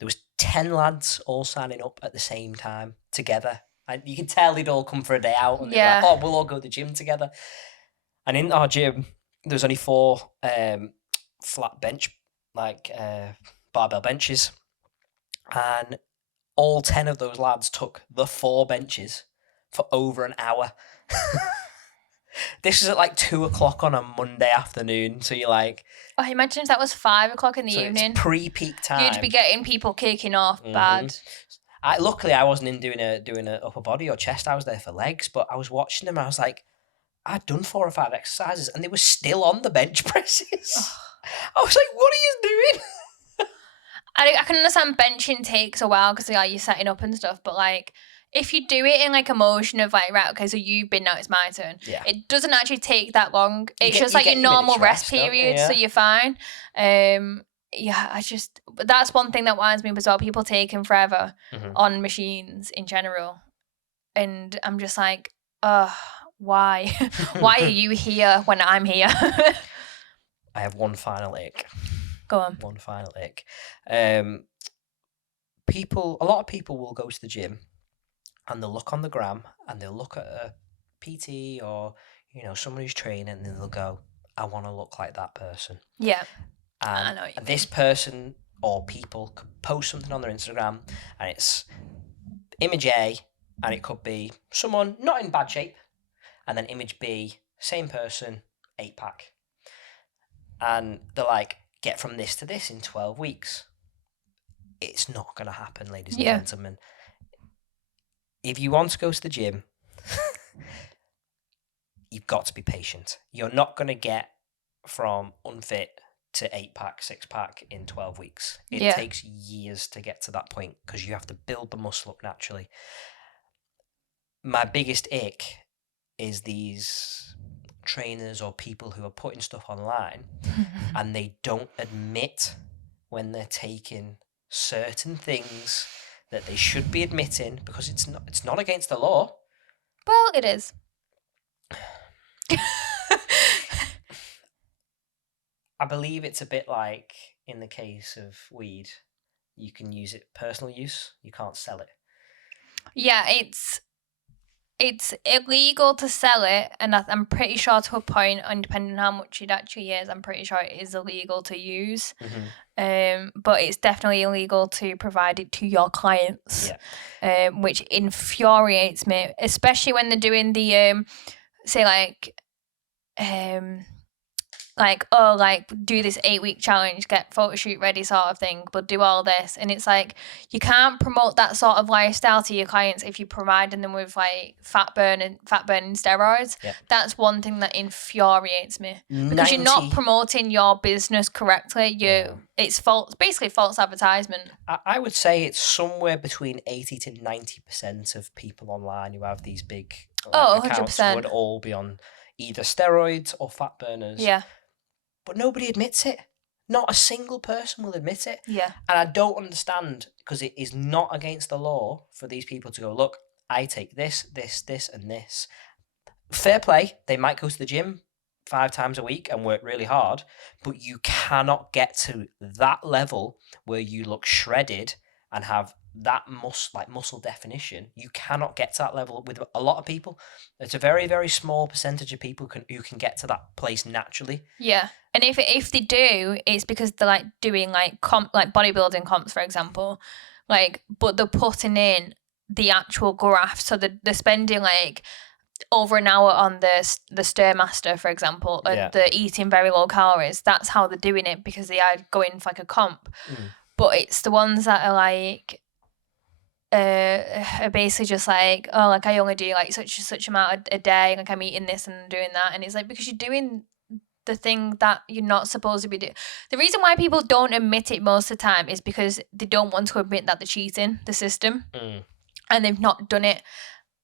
there was 10 lads all signing up at the same time together. And you can tell they'd all come for a day out, and they're like, oh, we'll all go to the gym together. And in our gym, there was only 4 flat bench, like barbell benches. And all 10 of those lads took the 4 benches for over an hour. This is at like 2:00 on a Monday afternoon. So you're like, oh, imagine if that was 5:00 in the evening. It's pre-peak time. You'd be getting people kicking off bad. Luckily, I wasn't in doing a upper body or chest. I was there for legs, but I was watching them. And I was like, I'd done 4 or 5 exercises, and they were still on the bench presses. I was like, what are you doing? I can understand benching takes a while because you're setting up and stuff, but like if you do it in like a motion of like, right, okay, so you've been, now it's my turn. Yeah. It doesn't actually take that long. It's just like your normal rest period, so you're fine. Yeah, that's one thing that winds me up as well. People taking forever on machines in general. And I'm just like, why? Why are you here when I'm here? I have one final ick. Go on. One final ick. a lot of people will go to the gym and they'll look on the gram and they'll look at a PT or, someone who's training, and they'll go, I want to look like that person. Yeah. And I know what you this person or people could post something on their Instagram and it's image A and it could be someone not in bad shape, and then image B, same person, 8-pack. And they're like, get from this to this in 12 weeks. It's not going to happen, ladies and gentlemen. If you want to go to the gym, you've got to be patient. You're not going to get from unfit to 8-pack, 6-pack in 12 weeks. It takes years to get to that point because you have to build the muscle up naturally. My biggest ick is these trainers or people who are putting stuff online and they don't admit when they're taking certain things that they should be admitting because it's not against the law. Well, it is. I believe it's a bit like in the case of weed, you can use it personal use, you can't sell it. Yeah, it's illegal to sell it, and I'm pretty sure to a point, and depending on how much it actually is, I'm pretty sure it is illegal to use. But it's definitely illegal to provide it to your clients, which infuriates me, especially when they're doing the say do this 8-week challenge, get photo shoot ready sort of thing, but do all this, and it's like you can't promote that sort of lifestyle to your clients if you're providing them with like fat burning steroids. That's one thing that infuriates me because you're not promoting your business correctly. It's false, basically false advertisement. I would say it's somewhere between 80 to 90% of people online who have these big accounts 100% would all be on either steroids or fat burners. But nobody admits it. Not a single person will admit it. And I don't understand, because it is not against the law for these people to go, look, I take this, this, this, and this. Fair play. They might go to the gym 5 times a week and work really hard, but you cannot get to that level where you look shredded and have that muscle definition. You cannot get to that level with a lot of people. It's a very, very small percentage of people who can get to that place naturally. And if they do, it's because they're like doing like bodybuilding comps, for example, but they're putting in the actual graph, so they're spending like over an hour on the Stairmaster, for example, and they're eating very low calories. That's how they're doing it, because they are going for like a comp. But it's the ones that are like are basically just like, oh, like I only do like such amount a day, like I'm eating this and doing that, and it's like, because you're doing the thing that you're not supposed to be doing. The reason why people don't admit it most of the time is because they don't want to admit that they're cheating the system, and they've not done it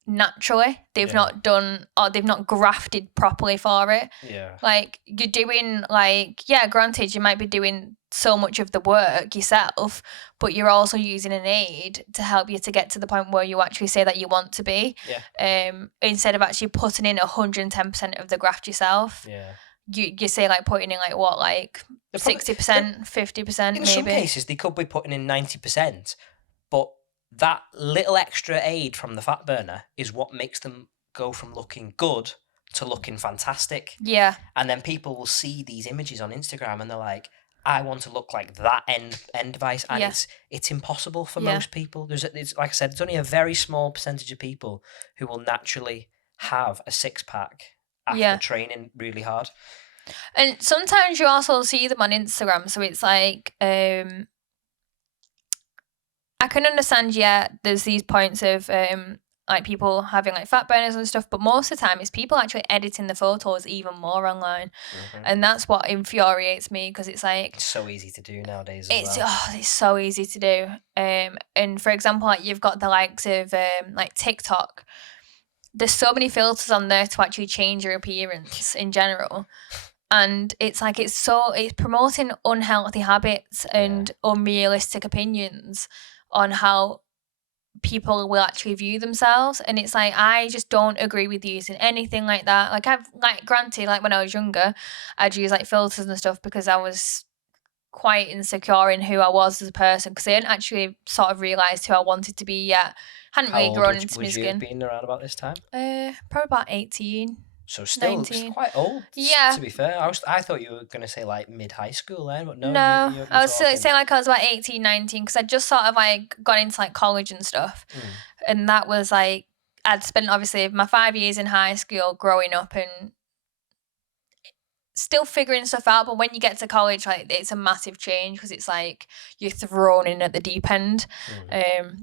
naturally. They've not done, or they've not grafted properly for it. Like you're doing granted, you might be doing so much of the work yourself, but you're also using an aid to help you to get to the point where you actually say that you want to be, instead of actually putting in 110% of the graft yourself. You say like putting in like what, like 60%, 50% maybe. In some cases they could be putting in 90%, but that little extra aid from the fat burner is what makes them go from looking good to looking fantastic. And then people will see these images on Instagram and they're like, I want to look like that end device, and it's impossible for most people. It's like I said, it's only a very small percentage of people who will naturally have a 6-pack after training really hard. And sometimes you also see them on Instagram, so it's like I can understand, there's these points of like people having like fat burners and stuff, but most of the time it's people actually editing the photos even more online. And that's what infuriates me, because it's like, it's so easy to do nowadays it's so easy to do. And for example, like you've got the likes of like TikTok. There's so many filters on there to actually change your appearance in general. And it's like, it's promoting unhealthy habits and unrealistic opinions on how people will actually view themselves. And it's like, I just don't agree with using anything like that. Like granted, like when I was younger, I'd use like filters and stuff because I was quite insecure in who I was as a person because I hadn't actually sort of realised who I wanted to be yet. Hadn't How really old grown into my would you have skin. been around about this time? Probably about 18. So still 19. quite old. Yeah. To be fair, I thought you were going to say like mid high school then, but no, No, you're I was talking. saying like I was about 18, 19 because I just sort of like got into like college and stuff. And that was like, I'd spent obviously my 5 years in high school growing up and still figuring stuff out. But when you get to college, like it's a massive change because it's like you're thrown in at the deep end.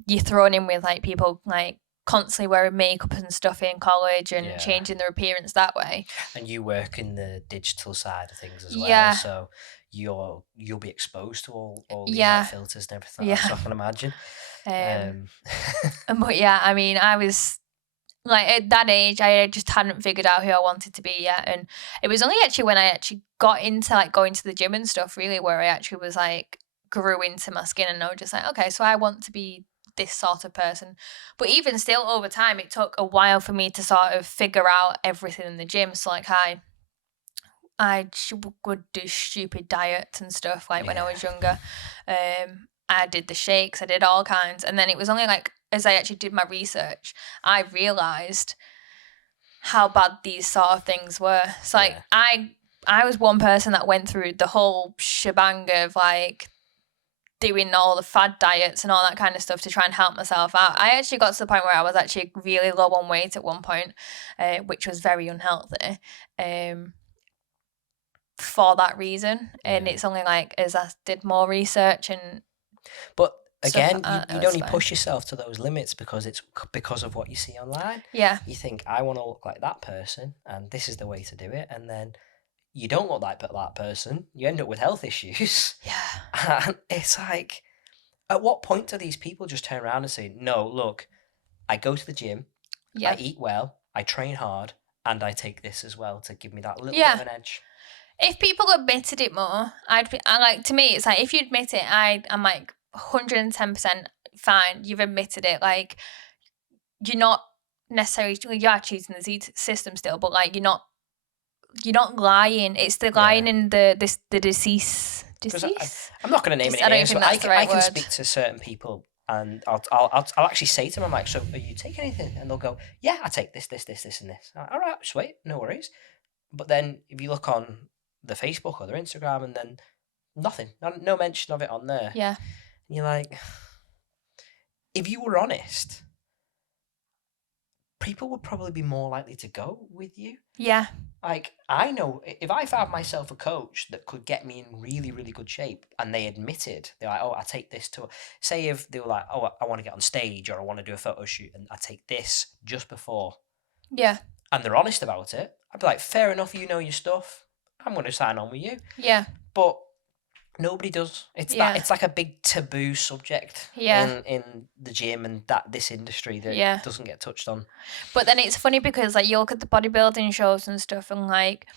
You're thrown in with like people like constantly wearing makeup and stuff in college and changing their appearance that way. And you work in the digital side of things as well. Yeah. So you'll be exposed to all these like, filters and everything. Yeah. So I can imagine. But yeah, I mean, I was like at that age, I just hadn't figured out who I wanted to be yet, and it was only actually when I actually got into like going to the gym and stuff, really, where I actually was like grew into my skin and I was just like, okay, so I want to be this sort of person. But even still, over time, it took a while for me to sort of figure out everything in the gym. So like I would do stupid diets and stuff like when I was younger. I did the shakes, I did all kinds. And then it was only like, as I actually did my research, I realised how bad these sort of things were. So like I was one person that went through the whole shebang of like doing all the fad diets and all that kind of stuff to try and help myself out. I actually got to the point where I was actually really low on weight at one point, which was very unhealthy. For that reason, and it's only like as I did more research and but again you'd only push yourself to those limits because it's because of what you see online. You think I want to look like that person and this is the way to do it, and then you don't look like that person, you end up with health issues. And it's like, at what point do these people just turn around and say, no, look, I go to the gym, I eat well, I train hard, and I take this as well to give me that little bit of an edge? If people admitted it more, I like, to me, it's like, if you admit it, I'm like 110% fine. You've admitted it. Like, you're not necessarily, you are cheating the system still, but like, you're not lying. It's the lying in the decease. I'm not going to name any names, but I can speak to certain people and I'll actually say to them, I'm like, so are you taking anything? And they'll go, yeah, I take this, and this. I'm like, all right, sweet, no worries. But then if you look on the Facebook or their Instagram, and then nothing, no mention of it on there. Yeah. And you're like, if you were honest, people would probably be more likely to go with you. Yeah. Like, I know if I found myself a coach that could get me in really, really good shape, and they admitted, they're like, oh, I take this to, say if they were like, oh, I want to get on stage or I want to do a photo shoot, and I take this just before. Yeah. And they're honest about it, I'd be like, fair enough, you know your stuff, I'm going to sign on with you. Yeah. But nobody does. It's like a big taboo subject in the gym and this industry that doesn't get touched on. But then it's funny because like you look at the bodybuilding shows and stuff, and like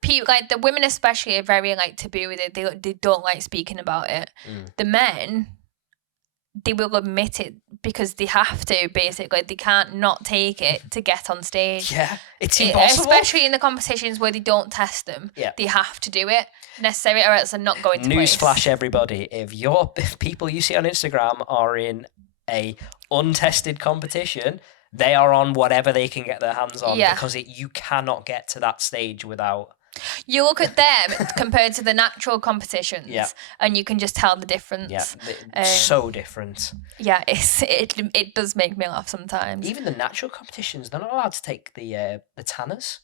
people, like the women especially, are very like taboo with it. They don't like speaking about it. The men, they will admit it because they have to, basically. They can't not take it to get on stage. Yeah, it's impossible. Especially in the competitions where they don't test them. Yeah. They have to do it necessarily, or else they're not going to place. Newsflash, everybody. If people you see on Instagram are in a untested competition, they are on whatever they can get their hands on, because you cannot get to that stage without... You look at them compared to the natural competitions, and you can just tell the difference. Yeah, so different. Yeah, it does make me laugh sometimes. Even the natural competitions, they're not allowed to take the tanners.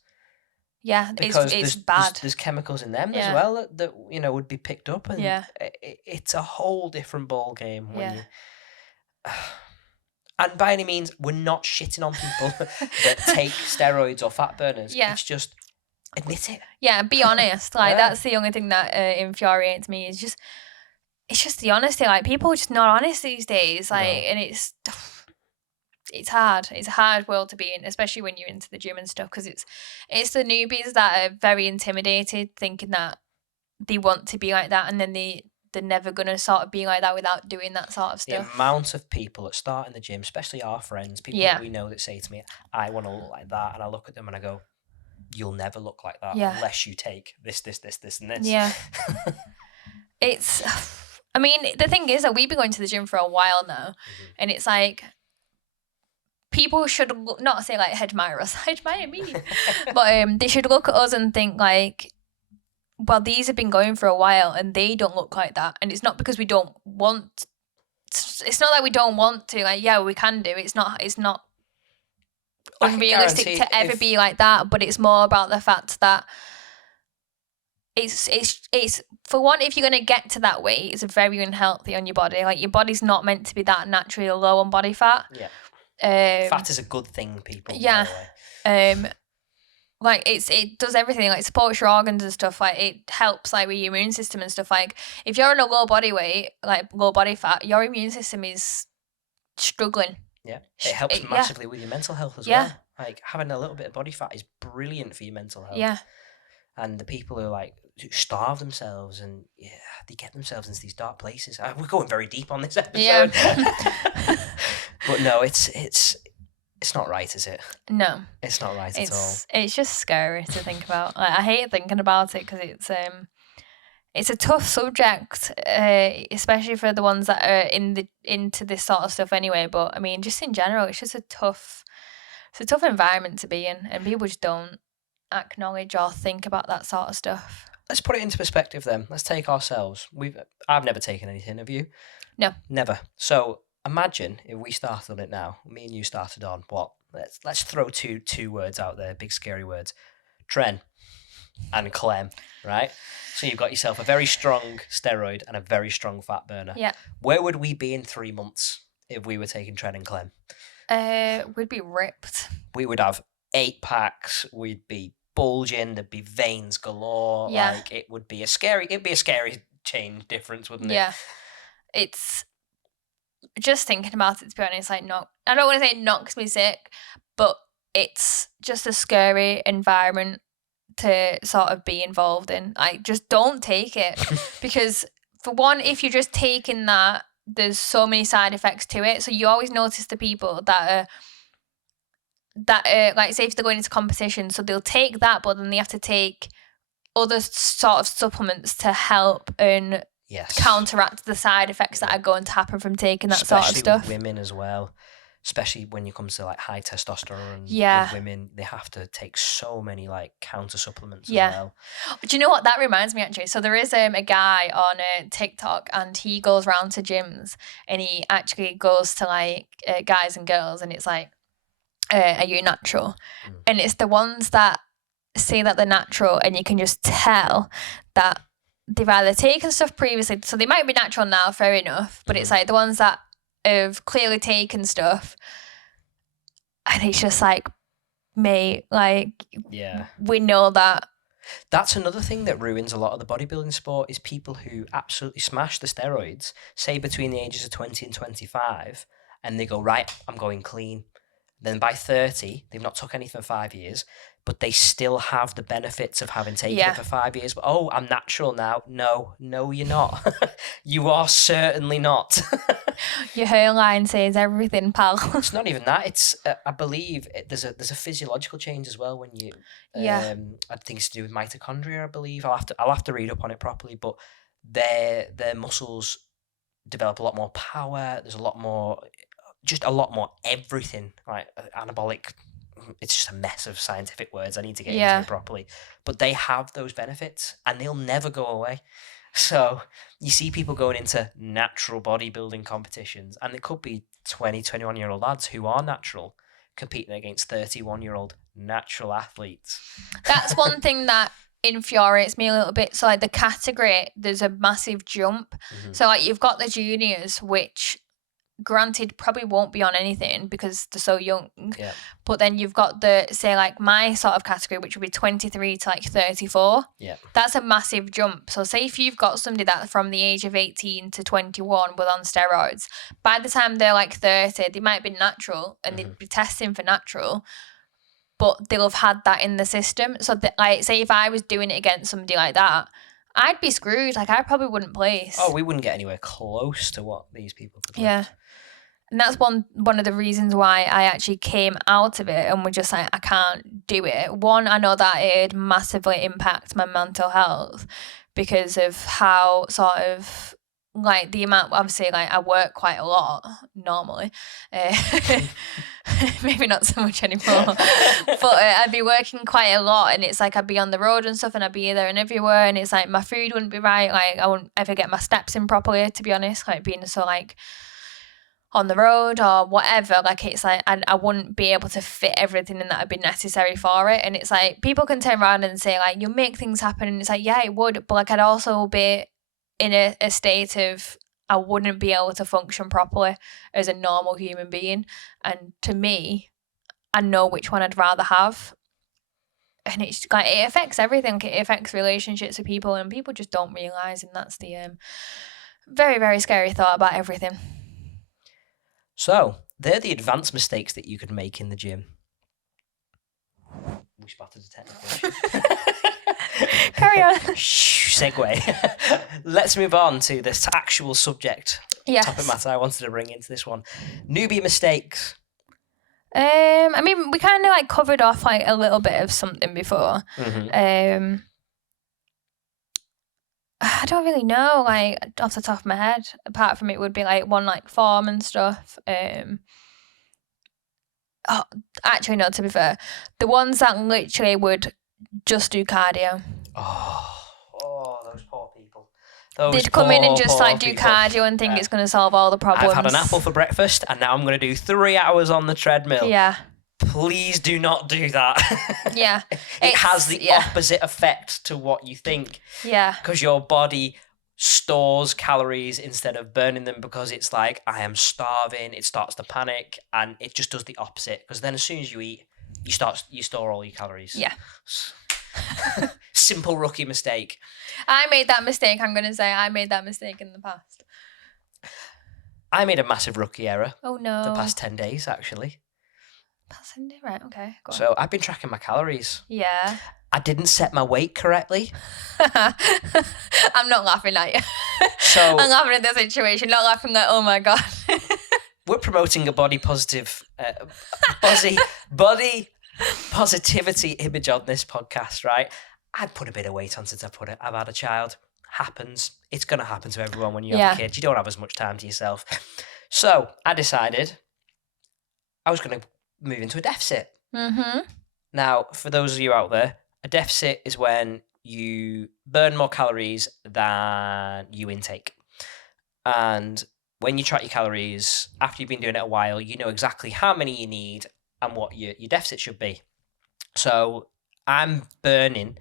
Yeah, because it's bad. There's chemicals in them as well that would be picked up, and it's a whole different ball game. And by any means, we're not shitting on people that take steroids or fat burners. Yeah. It's just... admit it. Yeah, be honest. Like that's the only thing that infuriates me. It's just the honesty. Like people are just not honest these days. Like, and it's hard. It's a hard world to be in, especially when you're into the gym and stuff. Because it's the newbies that are very intimidated, thinking that they want to be like that, and then they're never gonna sort of be like that without doing that sort of stuff. The amount of people that start in the gym, especially our friends, people that we know, that say to me, "I want to look like that," and I look at them and I go, "You'll never look like that unless you take this, and this." Yeah. it's, I mean, the thing is that we've been going to the gym for a while now, and it's like, people should not say like admire us, admire me, but they should look at us and think like, well, these have been going for a while and they don't look like that. And it's not because we don't want. It's not that we don't want to. Like, yeah, we can do. It's not unrealistic to ever be like that. But it's more about the fact that it's for one, if you're gonna get to that weight, it's very unhealthy on your body. Like, your body's not meant to be that naturally low on body fat. Yeah. Fat is a good thing, people. Yeah. Like, it does everything. Like, supports your organs and stuff. Like, it helps like with your immune system and stuff. Like, if you're on a low body weight, like low body fat, your immune system is struggling. Yeah, it helps massively with your mental health as well. Like, having a little bit of body fat is brilliant for your mental health. Yeah. And the people who like starve themselves and they get themselves into these dark places. We're going very deep on this episode. Yeah. But no, it's not right, is it? No, it's not right at all. It's just scary to think about. Like, I hate thinking about it because it's a tough subject, especially for the ones that are into this sort of stuff anyway. But I mean, just in general, it's just a tough environment to be in, and people just don't acknowledge or think about that sort of stuff. Let's put it into perspective then. Let's take ourselves. I've never taken anything, have you? No. Never. So imagine if we started on it now. Me and you started on what? Let's throw two words out there, big scary words. Tren and Clem, right? So you've got yourself a very strong steroid and a very strong fat burner. Yeah. Where would we be in 3 months if we were taking Tren and Clem? We'd be ripped. We would have 8 packs. We'd be bulging. There'd be veins galore. Yeah. Like, it'd be a scary change difference, wouldn't it? Yeah. It's just thinking about it, to be honest, like, I don't want to say it knocks me sick, but it's just a scary environment to sort of be involved in. Like, just don't take it. Because for one, if you're just taking that, there's so many side effects to it. So you always notice the people that are like, say if they're going into competition, so they'll take that, but then they have to take other sort of supplements to help and counteract the side effects that are going to happen from taking that sort of stuff. Especially with women as well. Especially when you come to like high testosterone with women, they have to take so many like counter supplements as well. Do you know what that reminds me, actually? So there is a guy on TikTok, and he goes around to gyms, and he actually goes to like guys and girls, and it's like, are you natural? And it's the ones that say that they're natural, and you can just tell that they've either taken stuff previously, so they might be natural now, fair enough, but it's like the ones that have clearly taken stuff, and it's just like, mate, like, we know that. That's another thing that ruins a lot of the bodybuilding sport, is people who absolutely smash the steroids, say between the ages of 20 and 25, and they go, right, I'm going clean. Then by 30, they've not took anything for 5 years, but they still have the benefits of having taken it for 5 years. But, I'm natural now. No, you're not. You are certainly not. Your hairline says everything, pal. It's not even that. It's I believe there's a physiological change as well when you. I think it's to do with mitochondria. I believe I'll have to read up on it properly. But their muscles develop a lot more power. There's a lot more everything, like anabolic. It's just a mess of scientific words. I need to get into it properly. But they have those benefits, and they'll never go away. So you see people going into natural bodybuilding competitions, and it could be 20, 21-year-old lads who are natural competing against 31-year-old natural athletes. That's one thing that infuriates me a little bit. So like the category, there's a massive jump. So like you've got the juniors, which granted probably won't be on anything because they're so young, but then you've got the, say like my sort of category, which would be 23 to like 34. That's a massive jump. So say if you've got somebody that from the age of 18 to 21 was on steroids, by the time they're like 30, they might be natural and they'd be testing for natural, but they'll have had that in the system. So that, like, say if I was doing it against somebody like that, I'd be screwed. Like, I probably wouldn't place. We wouldn't get anywhere close to what these people could lift. And that's one of the reasons why I actually came out of it and was just like, I can't do it. One, I know that it massively impacts my mental health because of how sort of like the amount, obviously, like I work quite a lot normally, maybe not so much anymore, but I'd be working quite a lot, and it's like I'd be on the road and stuff, and I'd be here, there and everywhere, and it's like my food wouldn't be right, like I wouldn't ever get my steps in properly, to be honest, like being so like on the road or whatever, like it's like I wouldn't be able to fit everything in that would be necessary for it. And it's like people can turn around and say like you'll make things happen, and it's like yeah it would, but like I'd also be in a state of I wouldn't be able to function properly as a normal human being. And to me, I know which one I'd rather have. And it's like it affects everything. It affects relationships with people, and people just don't realise, and that's the very, very scary thought about everything. So, they're the advanced mistakes that you could make in the gym. We spotted a technical issue. Carry on. Segue. Let's move on to this actual subject. Yes. Topic matter I wanted to bring into this one. Newbie mistakes. I mean, we kind of like covered off like a little bit of something before. Mm-hmm. I don't really know, like off the top of my head. Apart from it would be like one like form and stuff. Oh, actually, no. To be fair, the ones that literally would just do cardio. Oh, those poor people. They'd come in and just like do cardio and think it's going to solve all the problems. I've had an apple for breakfast and now I'm going to do 3 hours on the treadmill. Yeah. Please do not do that. Yeah. It has the opposite effect to what you think. Yeah. Because your body stores calories instead of burning them, because it's like, I am starving. It starts to panic, and it just does the opposite. Because then as soon as you eat, you store all your calories. Yeah. Simple rookie mistake. I made that mistake. I'm going to say I made that mistake in the past. I made a massive rookie error. Oh no. The past 10 days, actually. Past 10 days, right? Okay. Go on. So I've been tracking my calories. Yeah. I didn't set my weight correctly. I'm not laughing at you. So I'm laughing at the situation, not laughing like, oh my God. We're promoting a body positive, body positivity image on this podcast, right? I'd put a bit of weight on since I've had a child. Happens. It's going to happen to everyone when you have a kid. You don't have as much time to yourself. So I decided I was going to move into a deficit. Mm-hmm. Now, for those of you out there, a deficit is when you burn more calories than you intake. And when you track your calories, after you've been doing it a while, you know exactly how many you need and what your deficit should be. So I'm burning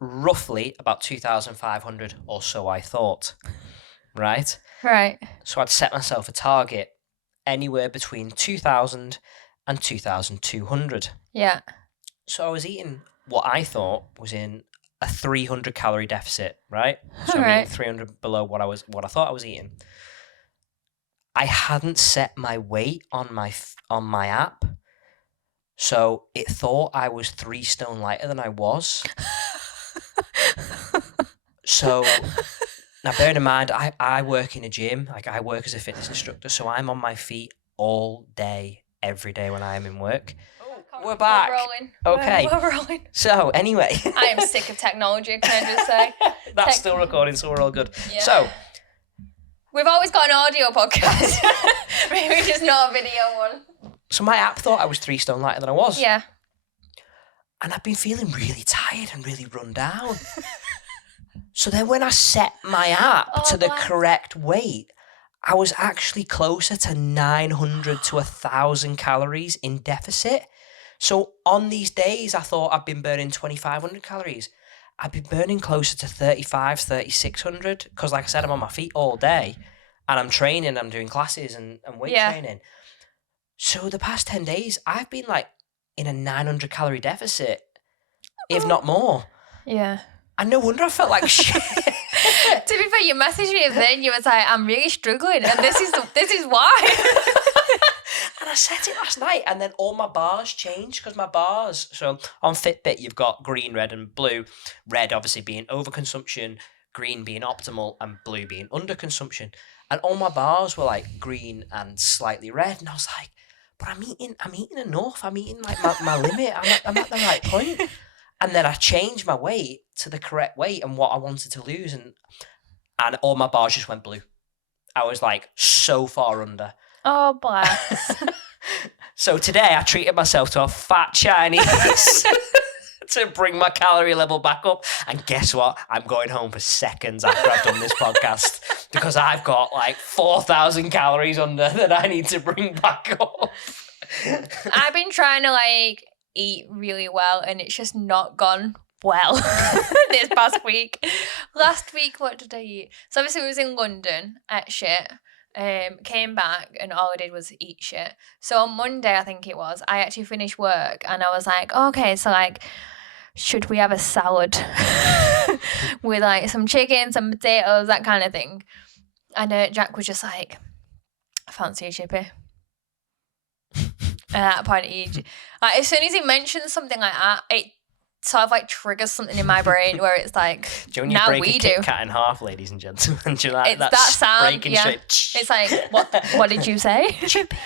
roughly about 2,500 or so, I thought. Right? Right. So I'd set myself a target anywhere between 2,000 and 2,200. Yeah. So I was eating what I thought was in a 300 calorie deficit, right? So I'm eating 300 below what I thought I was eating. I hadn't set my weight on my app, so it thought I was 3 stone lighter than I was. So now, bearing in mind, I work in a gym. Like, I work as a fitness instructor, so I'm on my feet all day, every day when I am in work. We're back. We're rolling. Okay. We're rolling. So anyway, I am sick of technology. Can I just say? That's still recording, so we're all good. Yeah. So we've always got an audio podcast, maybe just not a video one. So my app thought I was 3 stone lighter than I was. Yeah. And I've been feeling really tired and really run down. So then when I set my app to the correct weight, I was actually closer to 900 to 1,000 calories in deficit. So on these days, I thought I'd been burning 2,500 calories. I've been burning closer to 3,600 because, like I said, I'm on my feet all day and I'm training, I'm doing classes and weight training. So the past 10 days, I've been like in a 900 calorie deficit, if not more. Yeah. And no wonder I felt like shit. To be fair, you messaged me and then you was like, I'm really struggling and this is why. And I set it last night, and then all my bars changed because my bars. So on Fitbit, you've got green, red, and blue. Red obviously being overconsumption, green being optimal, and blue being underconsumption. And all my bars were like green and slightly red, and I was like, "But I'm eating enough. I'm eating like my limit. I'm at the right point." And then I changed my weight to the correct weight and what I wanted to lose, and all my bars just went blue. I was like so far under. Oh, bless. So today I treated myself to a fat Chinese to bring my calorie level back up. And guess what? I'm going home for seconds after I've done this podcast because I've got like 4,000 calories under that I need to bring back up. I've been trying to like eat really well and it's just not gone well this past week. Last week, what did I eat? So obviously we was in London, ate shit, came back and all I did was eat shit. So on Monday, I think it was, I actually finished work and I was like, okay, so like, should we have a salad with like some chicken, some potatoes, that kind of thing? And Jack was just like, I fancy a chippy. And at that point, like, as soon as he mentions something like that, it sort of like triggers something in my brain where it's like, do you know when you break a Kit Kat in half, ladies and gentlemen? Do you like it's that sound? Yeah. Straight? It's like, what did you say? Chippy.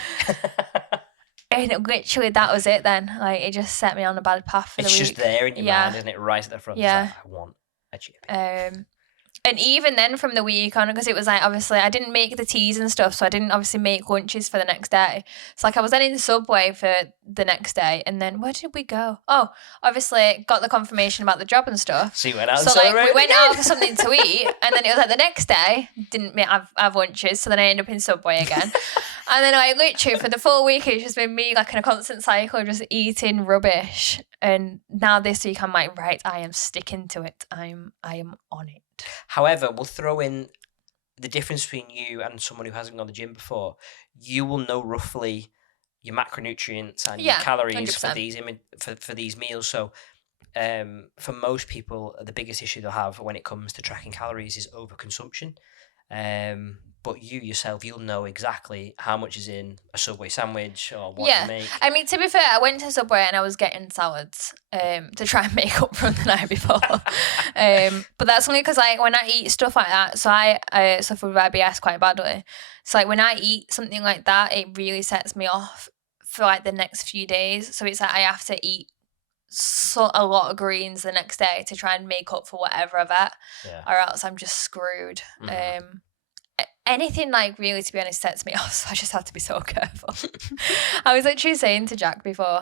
And literally, that was it then. Like, it just set me on a bad path for the week. It's just there in your mind, isn't it? Right at the front. Yeah. Like, I want a chippy. And even then from the week on, because it was like, obviously, I didn't make the teas and stuff, so I didn't obviously make lunches for the next day. So, like, I was then in the Subway for the next day, and then where did we go? Oh, obviously, got the confirmation about the job and stuff. So you went out so, like, we went out for something to eat, and then it was like the next day, didn't have lunches, so then I ended up in Subway again. And then, like, literally, for the full week, it's just been me, like, in a constant cycle of just eating rubbish. And now this week, I'm like, right, I am sticking to it. I am on it. However, we'll throw in the difference between you and someone who hasn't gone to the gym before. You will know roughly your macronutrients and your calories 100%. for these meals. So, for most people, the biggest issue they'll have when it comes to tracking calories is overconsumption. But you yourself, you'll know exactly how much is in a Subway sandwich or what you make. I mean, to be fair, I went to Subway and I was getting salads to try and make up from the night before. But that's only because, like, when I eat stuff like that, so I suffer with IBS quite badly. So, like, when I eat something like that, it really sets me off for, like, the next few days. So it's like I have to eat a lot of greens the next day to try and make up for whatever I've ate, or else I'm just screwed. Mm-hmm. Anything, like, really, to be honest, sets me off, so I just have to be so careful. I was actually saying to Jack before,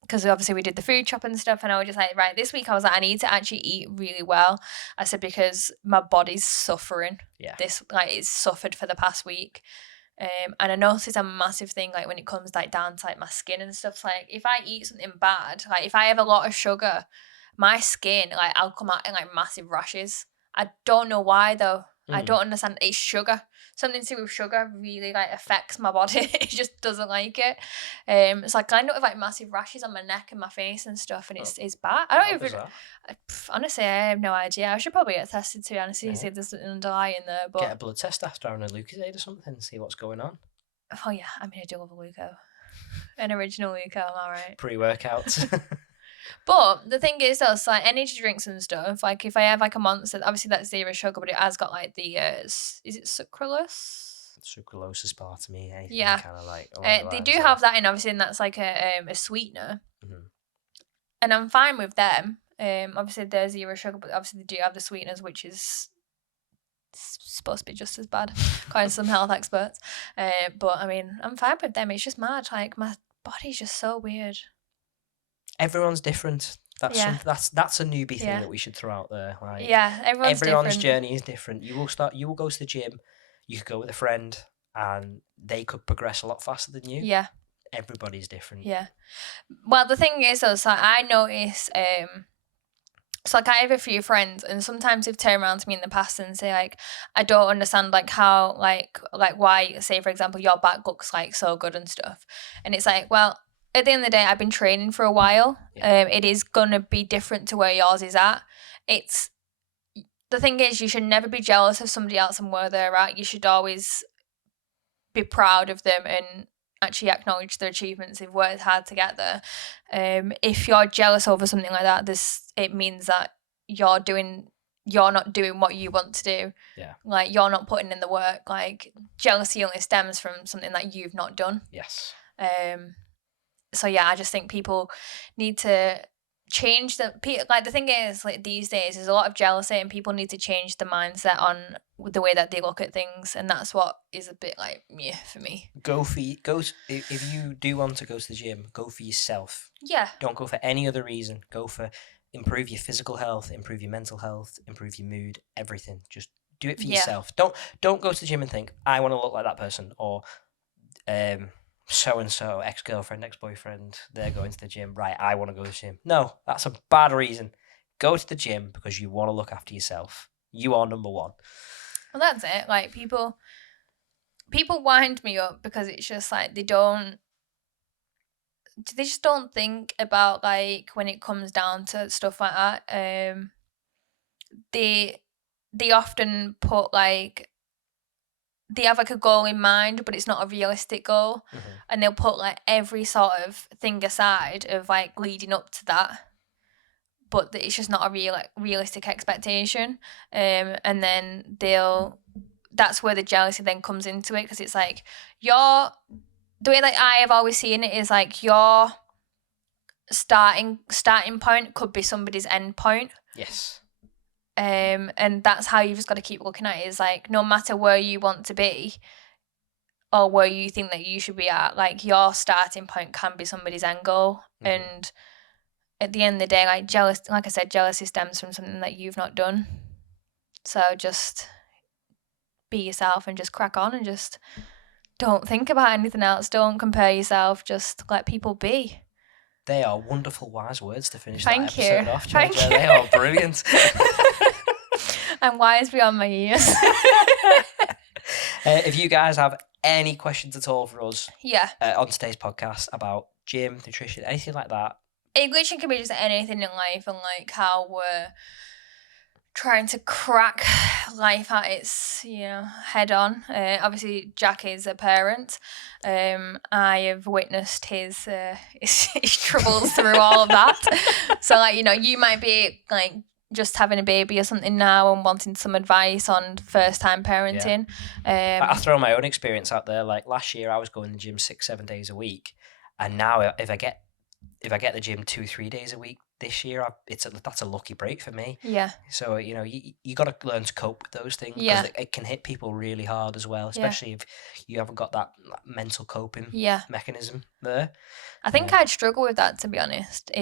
because obviously we did the food shop and stuff, and I was just like, right, this week I was like, I need to actually eat really well. I said, because my body's suffering. This, like, it's suffered for the past week. And I noticed a massive thing, like, when it comes, like, down to, like, my skin and stuff. Like, if I eat something bad, like, if I have a lot of sugar, my skin, like, I'll come out in, like, massive rashes. I don't know why, though. I don't understand. It's sugar. Something to do with sugar really, like, affects my body. It just doesn't like it. It's like I end up with, like, massive rashes on my neck and my face and stuff, and it's bad. I don't even. Honestly, I have no idea. I should probably get tested, to be honest, see if there's something underlying there. But get a blood test after having a Lucozade or something, see what's going on. Oh yeah, I mean, I do love a Luco, an original Luco. I'm all right. Pre-workouts. But the thing is, though, so, like, energy drinks and stuff, like, if I have, like, a Monster, obviously that's 0 sugar, but it has got, like, the, is it sucralose? Sucralose, aspartame, anything kind of like. They do have that in, obviously, and that's, like, a sweetener. Mm-hmm. And I'm fine with them. Obviously, they're 0 sugar, but obviously they do have the sweeteners, which is supposed to be just as bad, according to some health experts. But, I mean, I'm fine with them. It's just mad. Like, my body's just so weird. Everyone's different. That's a newbie thing that we should throw out there. Like, everyone's different. Journey is different. You will go to the gym. You could go with a friend, and they could progress a lot faster than you. Yeah, everybody's different. Yeah. Well, the thing is, though, so I notice, so, like, I have a few friends, and sometimes they've turned around to me in the past and say, like, I don't understand, like, how, like why, say, for example, your back looks, like, so good and stuff, and it's like, well, at the end of the day, I've been training for a while. It is going to be different to where yours is at. The thing is, you should never be jealous of somebody else and where they're at. You should always be proud of them and actually acknowledge their achievements. They've worked hard to get there. If you're jealous over something like that, it means that you're not doing what you want to do. Yeah. Like, you're not putting in the work. Like, jealousy only stems from something that you've not done. Yes. So, yeah, I just think people need to change the like the thing is like these days there's a lot of jealousy and people need to change the mindset on the way that they look at things, and that's what is a bit like for me. If you do want to go to the gym, go for yourself. Yeah. Don't go for any other reason. Go for improve your physical health, improve your mental health, improve your mood, everything. Just do it for yourself. Don't go to the gym and think I want to look like that person, or so and so, ex-girlfriend, ex-boyfriend, they're going to the gym, right, I want to go to the gym. No, that's a bad reason. Go to the gym because you want to look after yourself. You are number one. Well, that's it. Like, people wind me up because it's just like they just don't think about, like, when it comes down to stuff like that. They often put, like, they have like a goal in mind, but it's not a realistic goal, and they'll put like every sort of thing aside of like leading up to that, but it's just not a realistic expectation. And then that's where the jealousy then comes into it, because it's like the way that I have always seen it is like your starting point could be somebody's end point. Yes. And that's how you've just got to keep looking at it, is like, no matter where you want to be or where you think that you should be at, like, your starting point can be somebody's end goal. And at the end of the day, like, jealousy stems from something that you've not done. So just be yourself and just crack on and just don't think about anything else. Don't compare yourself. Just let people be. They are wonderful, wise words to finish Thank that episode you. off, Thank Georgia. you. They are brilliant. I'm wise beyond my years. If you guys have any questions at all for us on today's podcast about gym, nutrition, anything like that. It literally can be just anything in life, and like how we're trying to crack life at its, head on. Obviously, Jack is a parent. I have witnessed his troubles through all of that. So, like, you might be like just having a baby or something now and wanting some advice on first-time parenting. I'll throw my own experience out there. Like, last year, I was going to the gym 6-7 days a week, and now if I get the gym 2-3 days a week this year, that's a lucky break for me. Yeah. So you got to learn to cope with those things, because it can hit people really hard as well, especially if you haven't got that mental coping mechanism there. I think I'd struggle with that, to be honest.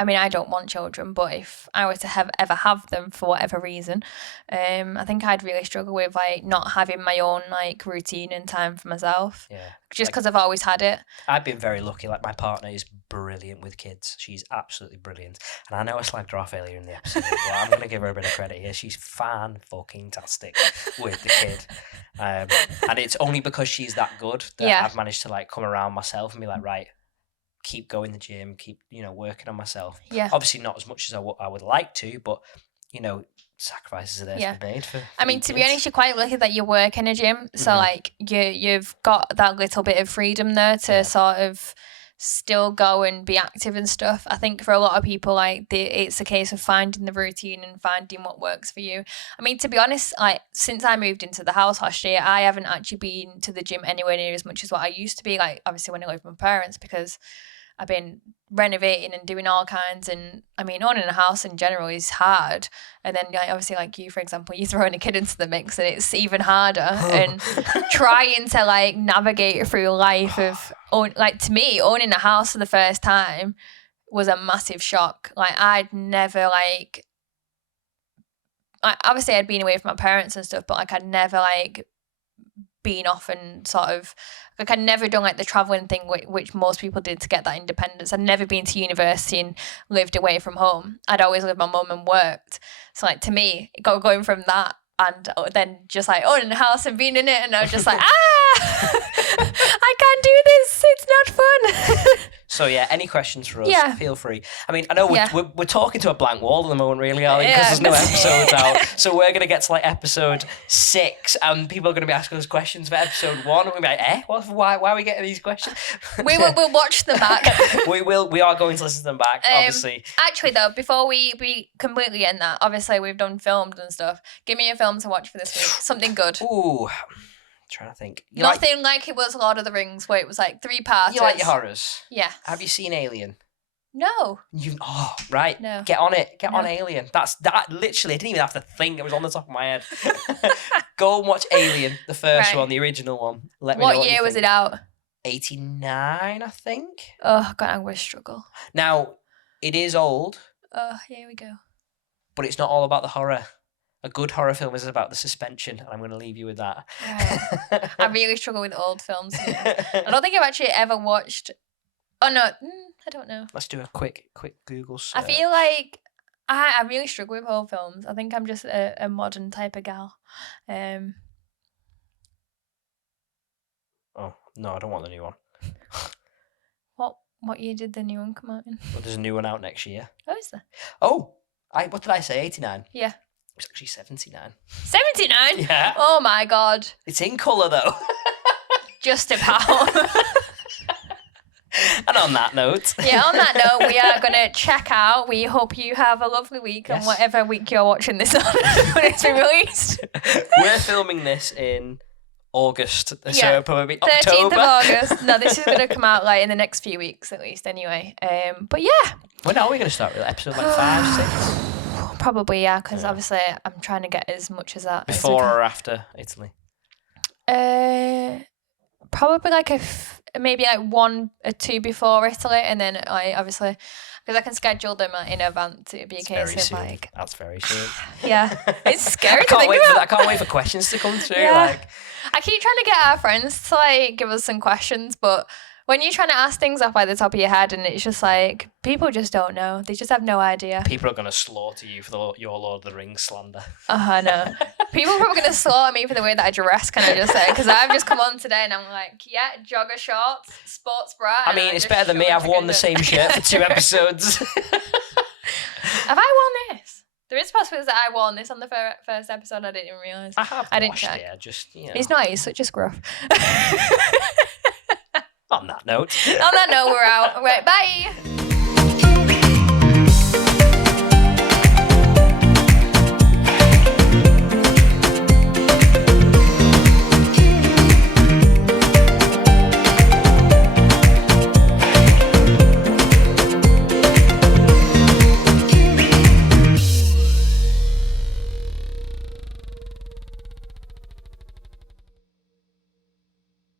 I mean, I don't want children, but if I were to ever have them for whatever reason, I think I'd really struggle with like not having my own like routine and time for myself. Yeah. Just because I've always had it. I've been very lucky. Like, my partner is brilliant with kids. She's absolutely brilliant. And I know I slagged her off earlier in the episode, but I'm going to give her a bit of credit here. She's fan-fucking-tastic with the kid. And it's only because she's that good that I've managed to like come around myself and be like, right, keep going to the gym, keep, working on myself. Yeah. Obviously not as much as I would like to, but, sacrifices are there to be made for I mean, to be honest, you're quite lucky that you work in a gym. So, like, you've got that little bit of freedom there to sort of still go and be active and stuff. I think for a lot of people, like, it's a case of finding the routine and finding what works for you. I mean, to be honest, like, since I moved into the house last year, I haven't actually been to the gym anywhere near as much as what I used to be. Like, obviously when I lived with my parents, because I've been renovating and doing all kinds, and I mean, owning a house in general is hard. And then, like, obviously, like you, for example, you're throwing a kid into the mix, and it's even harder. And trying to like navigate through life to me, owning a house for the first time was a massive shock. Like, I'd never obviously I'd been away from my parents and stuff, but like I'd never like been off and sort of like I'd never done like the traveling thing which most people did to get that independence. I'd never been to university and lived away from home. I'd always lived with my mum and worked. So like, to me, going from that and then just like owning a house and being in it, and I was just like, I can't do this, it's not fun. So yeah, any questions for us, feel free. I mean, I know we're talking to a blank wall at the moment, really, aren't we? Because there's no episodes out. So we're going to get to like episode 6, and people are going to be asking us questions for episode 1. And we're going to be like, why are we getting these questions? We'll watch them back. We are going to listen to them back, obviously. Actually, though, before we completely end that, obviously we've done filmed and stuff. Give me a film to watch for this week. Something good. Ooh. Trying to think. Nothing like it was Lord of the Rings, where it was like 3 parts. You like your horrors? Yeah. Have you seen Alien? No. Right. No. Get on it. Get No. on Alien. That literally, I didn't even have to think. It was on the top of my head. Go and watch Alien, the first Right. one, the original one. Let me know What what year you was think. it out? 89, I think. Oh, God, I'm going to struggle. Now, it is old, Oh, here we go. but it's not all about the horror. A good horror film is about the suspension, and I'm going to leave you with that. Right. I really struggle with old films. I don't think I've actually ever watched... Oh, no. I don't know. Let's do a quick Google search. I feel like I really struggle with old films. I think I'm just a modern type of gal. Oh, no, I don't want the new one. What year did the new one come out in? Well, there's a new one out next year. Oh, is there? Oh, what did I say? 89? Yeah. It's actually 79. 79? Yeah. Oh, my God. It's in colour, though. Just about. And on that note. Yeah, on that note, we are going to check out. We hope you have a lovely week on whatever week you're watching this on when it's been released. We're filming this in August, Yeah. so probably 13th October. of August. No, this is going to come out like in the next few weeks at least anyway. But yeah. When are we going to start with episode like 5, 6? Probably, yeah, because obviously I'm trying to get as much as that. Before or after Italy? Probably like maybe like 1 or 2 before Italy, and then like obviously because I can schedule them in advance. It'd be a case of soon. like That's very soon. Yeah, it's scary. I can't to wait for questions to come through. Yeah. Like I keep trying to get our friends to like give us some questions, but when you're trying to ask things off by the top of your head, and it's just like people just don't know. They just have no idea. people are going to slaughter you for your Lord of the Rings slander. No. People are probably going to slaughter me for the way that I dress, can I just say? Because I've just come on today and I'm like, yeah, jogger shorts, sports bra. I mean, it's better than me. I've worn the same shirt for 2 episodes. Have I worn this? There is possibilities that I worn this on the first episode. I didn't even realise. I didn't washed check. it. Just, He's not. He's such a scruff. On that note. On that note, we're out. Right, bye.